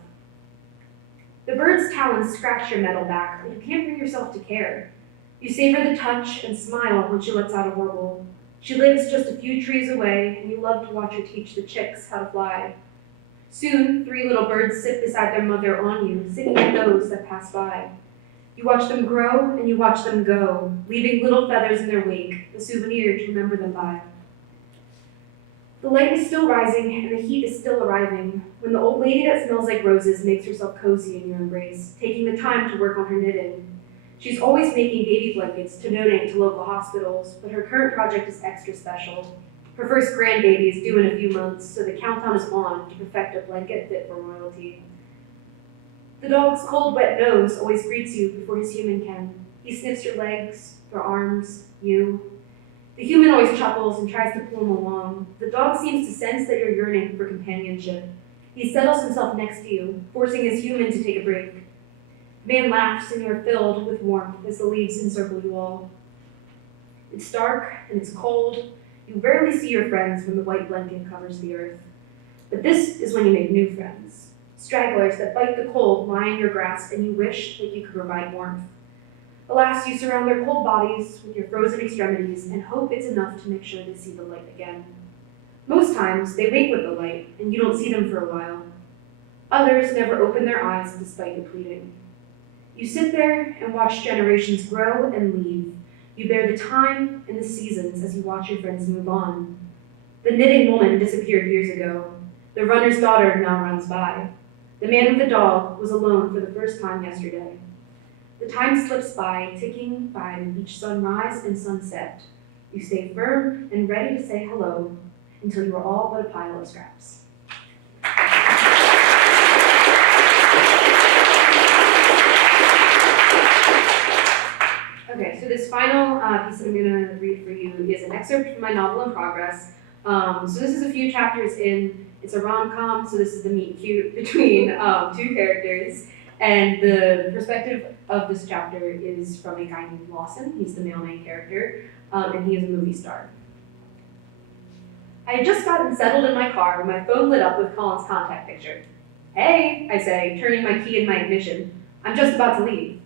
The bird's talons scratch your metal back, but you can't bring yourself to care. You savor the touch and smile when she lets out a warble. She lives just a few trees away, and you love to watch her teach the chicks how to fly. Soon, 3 little birds sit beside their mother on you, singing at those that pass by. You watch them grow, and you watch them go, leaving little feathers in their wake, a souvenir to remember them by. The light is still rising, and the heat is still arriving, when the old lady that smells like roses makes herself cozy in your embrace, taking the time to work on her knitting. She's always making baby blankets to donate to local hospitals, but her current project is extra special. Her first grandbaby is due in a few months, so the countdown is on to perfect a blanket fit for royalty. The dog's cold, wet nose always greets you before his human can. He sniffs your legs, your arms, you. The human always chuckles and tries to pull him along. The dog seems to sense that you're yearning for companionship. He settles himself next to you, forcing his human to take a break. The man laughs and you are filled with warmth as the leaves encircle you all. It's dark and it's cold. You rarely see your friends when the white blanket covers the earth. But this is when you make new friends. Stragglers that bite the cold lie in your grasp and you wish that you could provide warmth. Alas, you surround their cold bodies with your frozen extremities and hope it's enough to make sure they see the light again. Most times, they wake with the light, and you don't see them for a while. Others never open their eyes despite the pleading. You sit there and watch generations grow and leave. You bear the time and the seasons as you watch your friends move on. The knitting woman disappeared years ago. The runner's daughter now runs by. The man with the dog was alone for the first time yesterday. The time slips by, ticking by with each sunrise and sunset. You stay firm and ready to say hello until you are all but a pile of scraps. Okay, so this final piece that I'm going to read for you is an excerpt from my novel in progress. So this is a few chapters in. It's a rom-com, so this is the meet cute between two characters. And the perspective of this chapter is from a guy named Lawson. He's the male main character, and he is a movie star. I had just gotten settled in my car when my phone lit up with Colin's contact picture. Hey, I say, turning my key in my ignition. I'm just about to leave.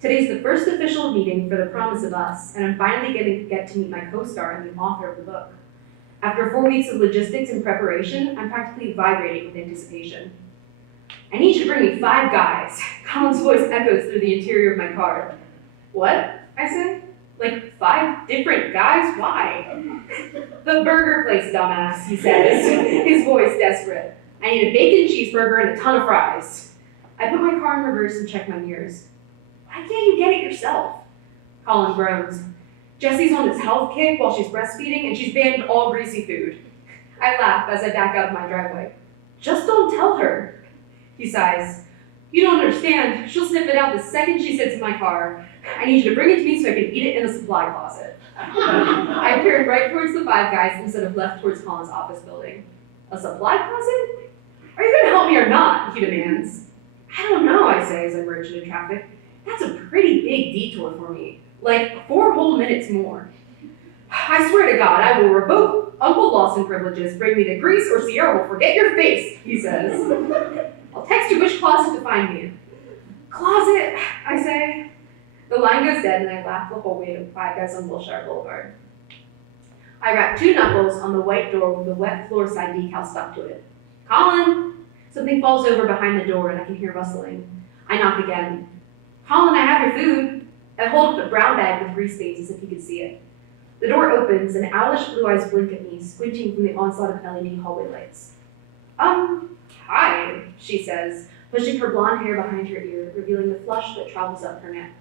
Today's the first official meeting for The Promise of Us, and I'm finally going to get to meet my co-star and the author of the book. After 4 weeks of logistics and preparation, I'm practically vibrating with anticipation. I need you to bring me 5 guys. Colin's voice echoes through the interior of my car. What? I say. Like 5 different guys? Why? The burger place, dumbass, he says, his voice desperate. I need a bacon cheeseburger and a ton of fries. I put my car in reverse and check my mirrors. Why can't you get it yourself? Colin groans. Jessie's on this health kick while she's breastfeeding and she's banned all greasy food. I laugh as I back out of my driveway. Just don't tell her. He sighs. You don't understand. She'll sniff it out the second she sits in my car. I need you to bring it to me so I can eat it in the supply closet. I turn right towards the 5 guys instead of left towards Colin's office building. A supply closet? Are you going to help me or not? He demands. I don't know, I say as I merge into traffic. That's a pretty big detour for me. Like 4 whole minutes more. I swear to God, I will revoke Uncle Lawson privileges, bring me to Greece, or Sierra will forget your face, he says. I'll text you which closet to find me in. Closet, I say. The line goes dead and I laugh the whole way to 5 guys on Wilshire Boulevard. I wrap 2 knuckles on the white door with the wet floor side decal stuck to it. Colin! Something falls over behind the door and I can hear rustling. I knock again. Colin, I have your food. I hold up the brown bag with grease stains as if he could see it. The door opens and owlish blue eyes blink at me, squinting from the onslaught of LED hallway lights. Hi, she says, pushing her blonde hair behind her ear, revealing the flush that travels up her neck.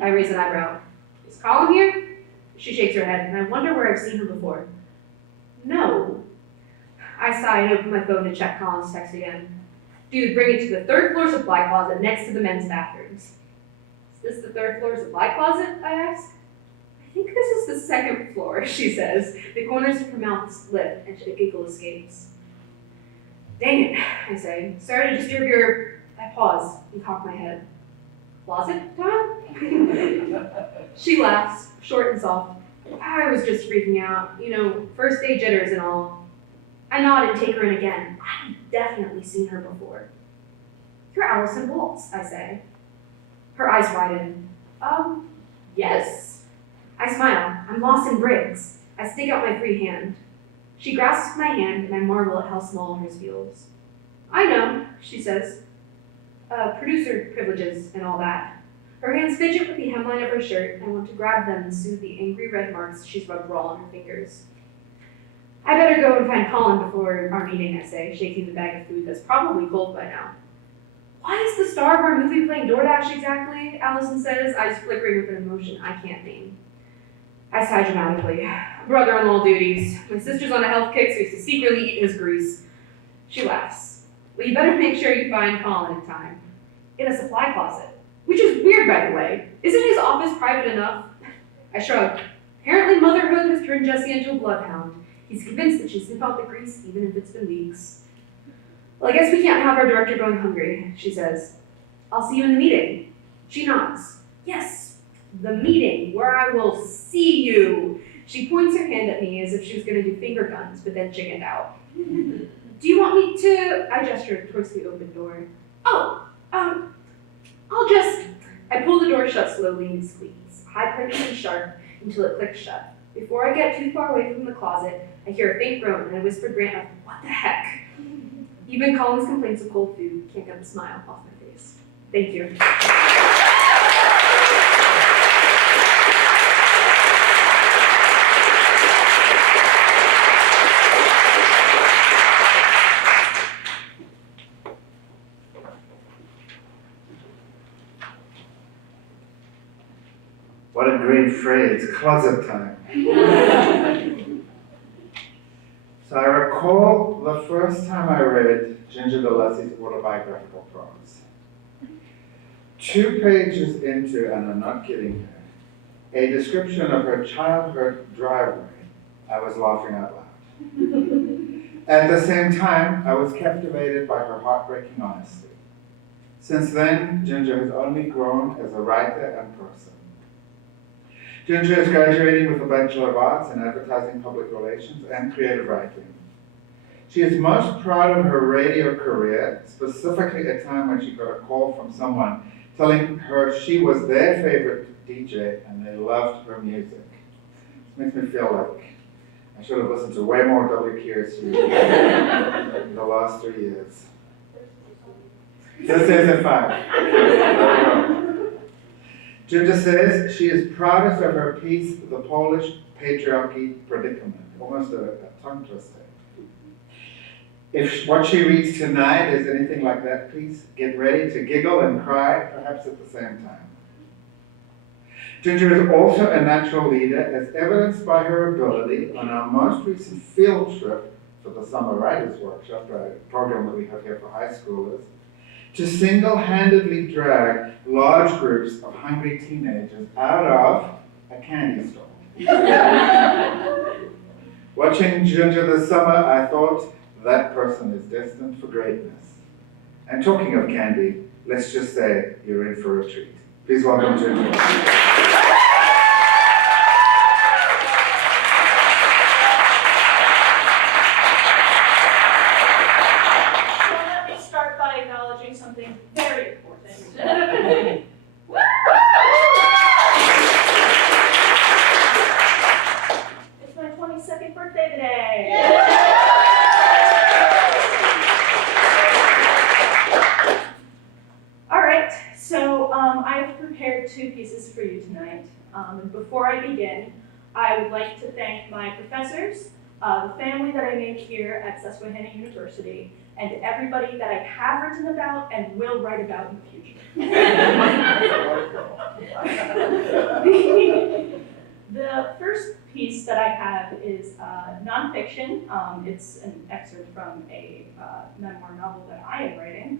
I raise an eyebrow. Is Colin here? She shakes her head, and I wonder where I've seen her before. No. I sigh and open my phone to check Colin's text again. Dude, bring it to the 3rd floor supply closet next to the men's bathrooms. Is this the 3rd floor supply closet? I ask. I think this is the 2nd floor, she says. The corners of her mouth split, and a giggle escapes. Dang it, I say. Sorry to disturb your... I pause and cock my head. Closet time? She laughs, short and soft. I was just freaking out. You know, first day jitters and all. I nod and take her in again. I've definitely seen her before. You're Allison Waltz, I say. Her eyes widen. Yes. I smile. I'm Lawson Briggs. I stick out my free hand. She grasps my hand and I marvel at how small hers feels. I know, she says. Producer privileges and all that. Her hands fidget with the hemline of her shirt, and I want to grab them and soothe the angry red marks she's rubbed raw on her fingers. I better go and find Colin before our meeting, I say, shaking the bag of food that's probably cold by now. Why is the star of our movie playing DoorDash exactly? Allison says, eyes flickering with an emotion I can't name. I sigh dramatically. Brother-in-law duties. My sister's on a health kick, so he has to secretly eat his grease. She laughs. Well, you better make sure you find Colin in time. In a supply closet. Which is weird, by the way. Isn't his office private enough? I shrug. Apparently motherhood has turned Jessie into a bloodhound. He's convinced that she'll sniff out the grease, even if it's been weeks. Well, I guess we can't have our director going hungry, she says. I'll see you in the meeting. She nods. Yes, the meeting, where I will see you. She points her hand at me as if she was going to do finger guns, but then chickened out. Do you want me to... I gesture towards the open door. I pull the door shut slowly and squeeze, high-pitched and sharp, until it clicks shut. Before I get too far away from the closet, I hear a faint groan and a whispered rant of, what the heck? Even Colin's complaints of cold food can't get the smile off my face. Thank you. What a great phrase, closet time. So I recall the first time I read Ginger DeLussey's autobiographical prose. 2 pages into, and I'm not kidding her, a description of her childhood driveway, I was laughing out loud. At the same time, I was captivated by her heartbreaking honesty. Since then, Ginger has only grown as a writer and person. Ginger is graduating with a Bachelor of Arts in Advertising, Public Relations, and Creative Writing. She is most proud of her radio career, specifically a time when she got a call from someone telling her she was their favorite DJ and they loved her music. This makes me feel like I should have listened to way more WQSU in the last 3 years. This is a 5. Ginger says she is proudest of her piece, The Polish Patriarchy Predicament. Almost a tongue twister. If what she reads tonight is anything like that, please get ready to giggle and cry, perhaps at the same time. Ginger is also a natural leader, as evidenced by her ability on our most recent field trip for the Summer Writers Workshop, a program that we have here for high schoolers, to single-handedly drag large groups of hungry teenagers out of a candy store. Watching Ginger this summer, I thought, that person is destined for greatness. And talking of candy, let's just say you're in for a treat. Please welcome Ginger. Something very important. It's my 22nd birthday today. All right, so I've prepared 2 pieces for you tonight. And before I begin, I would like to thank my professors, the family that I made here at Susquehanna University, and everybody that I have written about and will write about in the future. The first piece that I have is nonfiction. It's an excerpt from a memoir novel that I am writing,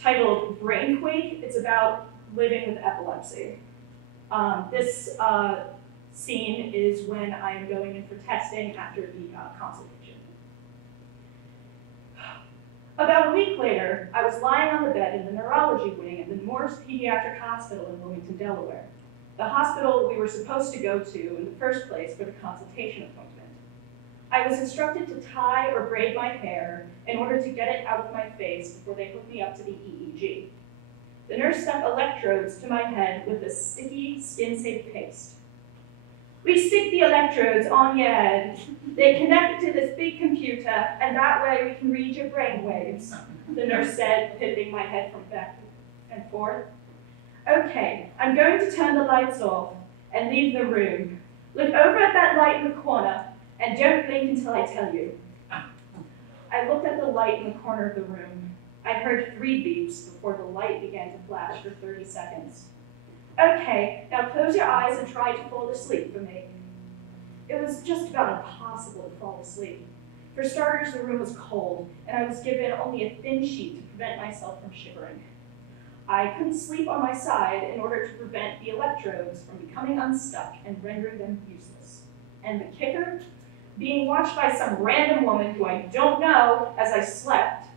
titled Brainquake. It's about living with epilepsy. This scene is when I am going in for testing after the consultation. About a week later, I was lying on the bed in the neurology wing at the Morris Pediatric Hospital in Wilmington, Delaware, the hospital we were supposed to go to in the first place for the consultation appointment. I was instructed to tie or braid my hair in order to get it out of my face before they hooked me up to the EEG. The nurse stuck electrodes to my head with a sticky, skin-safe paste. We stick the electrodes on your head. They connect to this big computer, and that way we can read your brain waves, the nurse said, pivoting my head from back and forth. Okay, I'm going to turn the lights off and leave the room. Look over at that light in the corner, and don't blink until I tell you. I looked at the light in the corner of the room. I heard 3 beeps before the light began to flash for 30 seconds. Okay, now close your eyes and try to fall asleep for me. It was just about impossible to fall asleep. For starters, the room was cold, and I was given only a thin sheet to prevent myself from shivering. I couldn't sleep on my side in order to prevent the electrodes from becoming unstuck and rendering them useless. And the kicker? Being watched by some random woman who I don't know as I slept.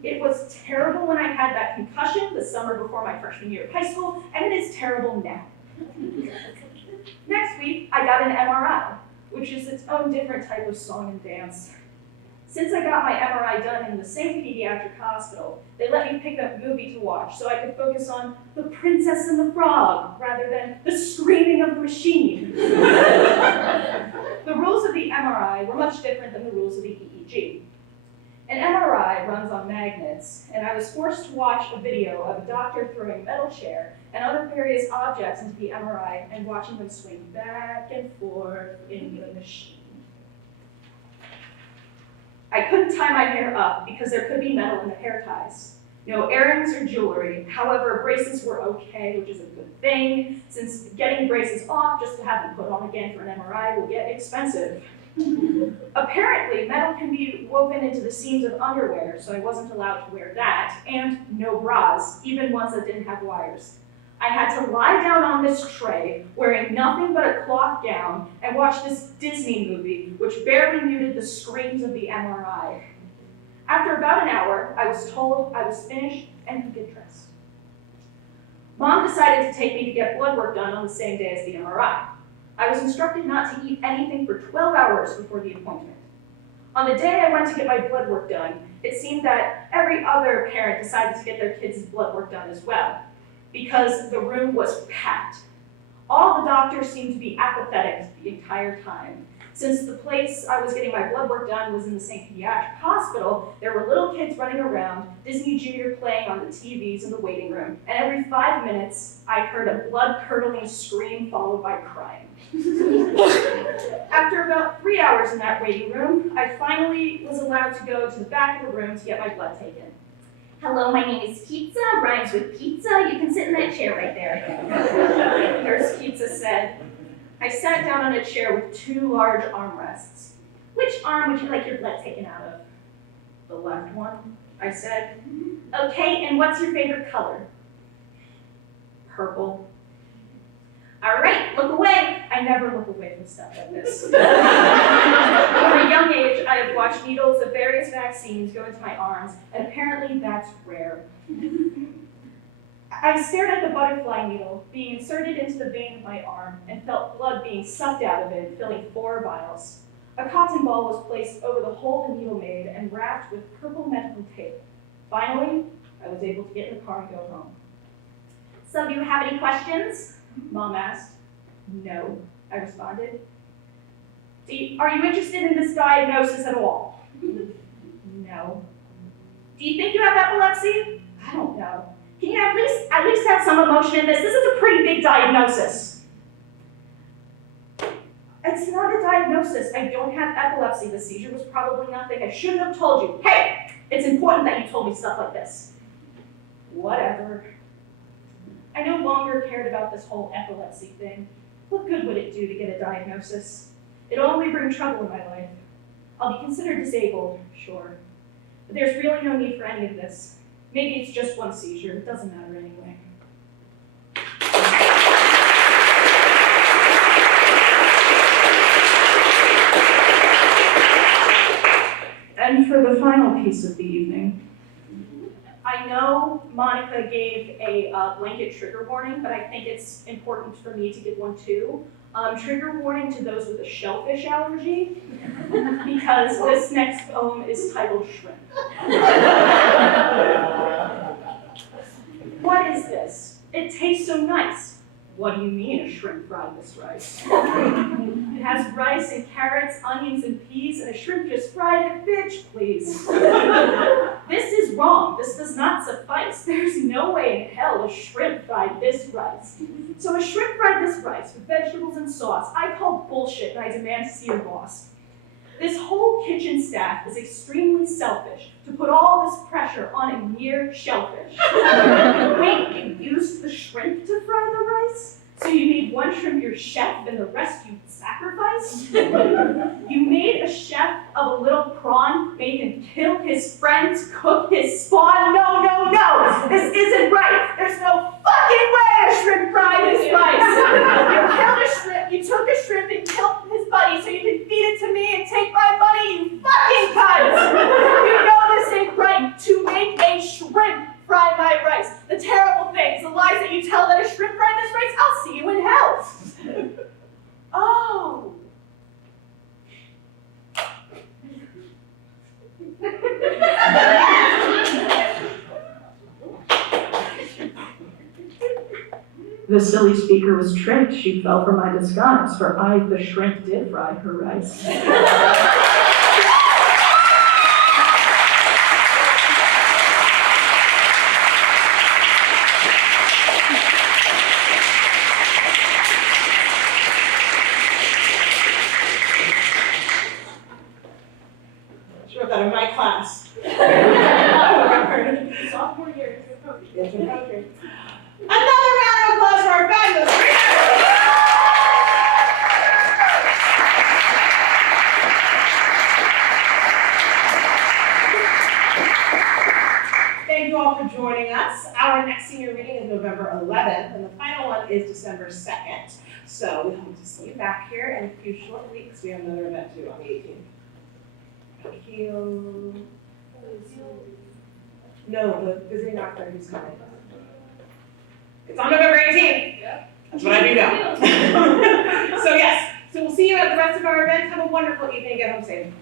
It was terrible when I had that concussion the summer before my freshman year of high school, and it is terrible now. Next week, I got an MRI, which is its own different type of song and dance. Since I got my MRI done in the same pediatric hospital, they let me pick a movie to watch so I could focus on The Princess and the Frog rather than the screaming of the machine. The rules of the MRI were much different than the rules of the EEG. An MRI runs on magnets, and I was forced to watch a video of a doctor throwing a metal chair and other various objects into the MRI and watching them swing back and forth in the machine. I couldn't tie my hair up because there could be metal in the hair ties. No earrings or jewelry. However, braces were okay, which is a good thing, since getting braces off just to have them put on again for an MRI will get expensive. Apparently, metal can be woven into the seams of underwear, so I wasn't allowed to wear that, and no bras, even ones that didn't have wires. I had to lie down on this tray, wearing nothing but a cloth gown, and watch this Disney movie, which barely muted the screams of the MRI. After about an hour, I was told I was finished and could get dressed. Mom decided to take me to get blood work done on the same day as the MRI. I was instructed not to eat anything for 12 hours before the appointment. On the day I went to get my blood work done, it seemed that every other parent decided to get their kids' blood work done as well, because the room was packed. All the doctors seemed to be apathetic the entire time. Since the place I was getting my blood work done was in the St. Pediatric Hospital, there were little kids running around, Disney Junior playing on the TVs in the waiting room, and every 5 minutes, I heard a blood-curdling scream followed by crying. After about 3 hours in that waiting room, I finally was allowed to go to the back of the room to get my blood taken. Hello, my name is Pizza, rhymes with pizza. You can sit in that chair right there. Nurse Pizza said. I sat down on a chair with 2 large armrests. Which arm would you like your blood taken out of? The left one, I said. Okay, and what's your favorite color? Purple. All right, look away. I never look away from stuff like this. From a young age, I have watched needles of various vaccines go into my arms, and apparently that's rare. I stared at the butterfly needle being inserted into the vein of my arm and felt blood being sucked out of it, filling 4 vials. A cotton ball was placed over the hole the needle made and wrapped with purple medical tape. Finally, I was able to get in the car and go home. So do you have any questions? Mom asked. No, I responded. Are you interested in this diagnosis at all? No. Do you think you have epilepsy? I don't know. Can you at least have some emotion in this? This is a pretty big diagnosis. It's not a diagnosis. I don't have epilepsy. The seizure was probably nothing. I shouldn't have told you. Hey, it's important that you told me stuff like this. Whatever. I no longer cared about this whole epilepsy thing. What good would it do to get a diagnosis? It'll only bring trouble in my life. I'll be considered disabled, sure. But there's really no need for any of this. Maybe it's just one seizure. It doesn't matter anyway. And for the final piece of the evening, I know Monica gave a blanket trigger warning, but I think it's important for me to give one too. Trigger warning to those with a shellfish allergy, because this next poem is titled Shrimp. What is this? It tastes so nice. What do you mean a shrimp fried this rice? It has rice and carrots, onions and peas, and a shrimp just fried it. Bitch, please. This is wrong. This does not suffice. There's no way in hell a shrimp fried this rice. So a shrimp fried this rice with vegetables and sauce. I call bullshit and I demand to see your boss. This whole kitchen staff is extremely selfish to put all this pressure on a mere shellfish. Wait, you used the shrimp to fry the rice? So you made one shrimp your chef and the rest you sacrificed? You made a chef of a little prawn, made him kill his friends, cook his spawn? No, no, no! This isn't right! There's no fucking way a shrimp fried this rice! You killed a shrimp, you took a shrimp and killed his buddy so you can feed it to me and take my money, you fucking cunts! You know this ain't right to make a shrimp fry my rice. The terrible things, the lies that you tell that a shrimp fried this rice, I'll see you in hell. Oh. The silly speaker was tricked. She fell for my disguise, for I, the shrimp, did fry her rice. She wrote that in my class. I heard it. sophomore year. It's a poetry. It's a poetry. Another round of applause for our fabulous readers. Thank you all for joining us. Our next senior reading is November 11th, and the final one is December 2nd. So we hope to see you back here in a few short weeks. We have another event due on the 18th. Thank you. No, the visiting author who's coming. It's on November 18th. That's what I do know. So yes, so we'll see you at the rest of our events. Have a wonderful evening. Get home safe.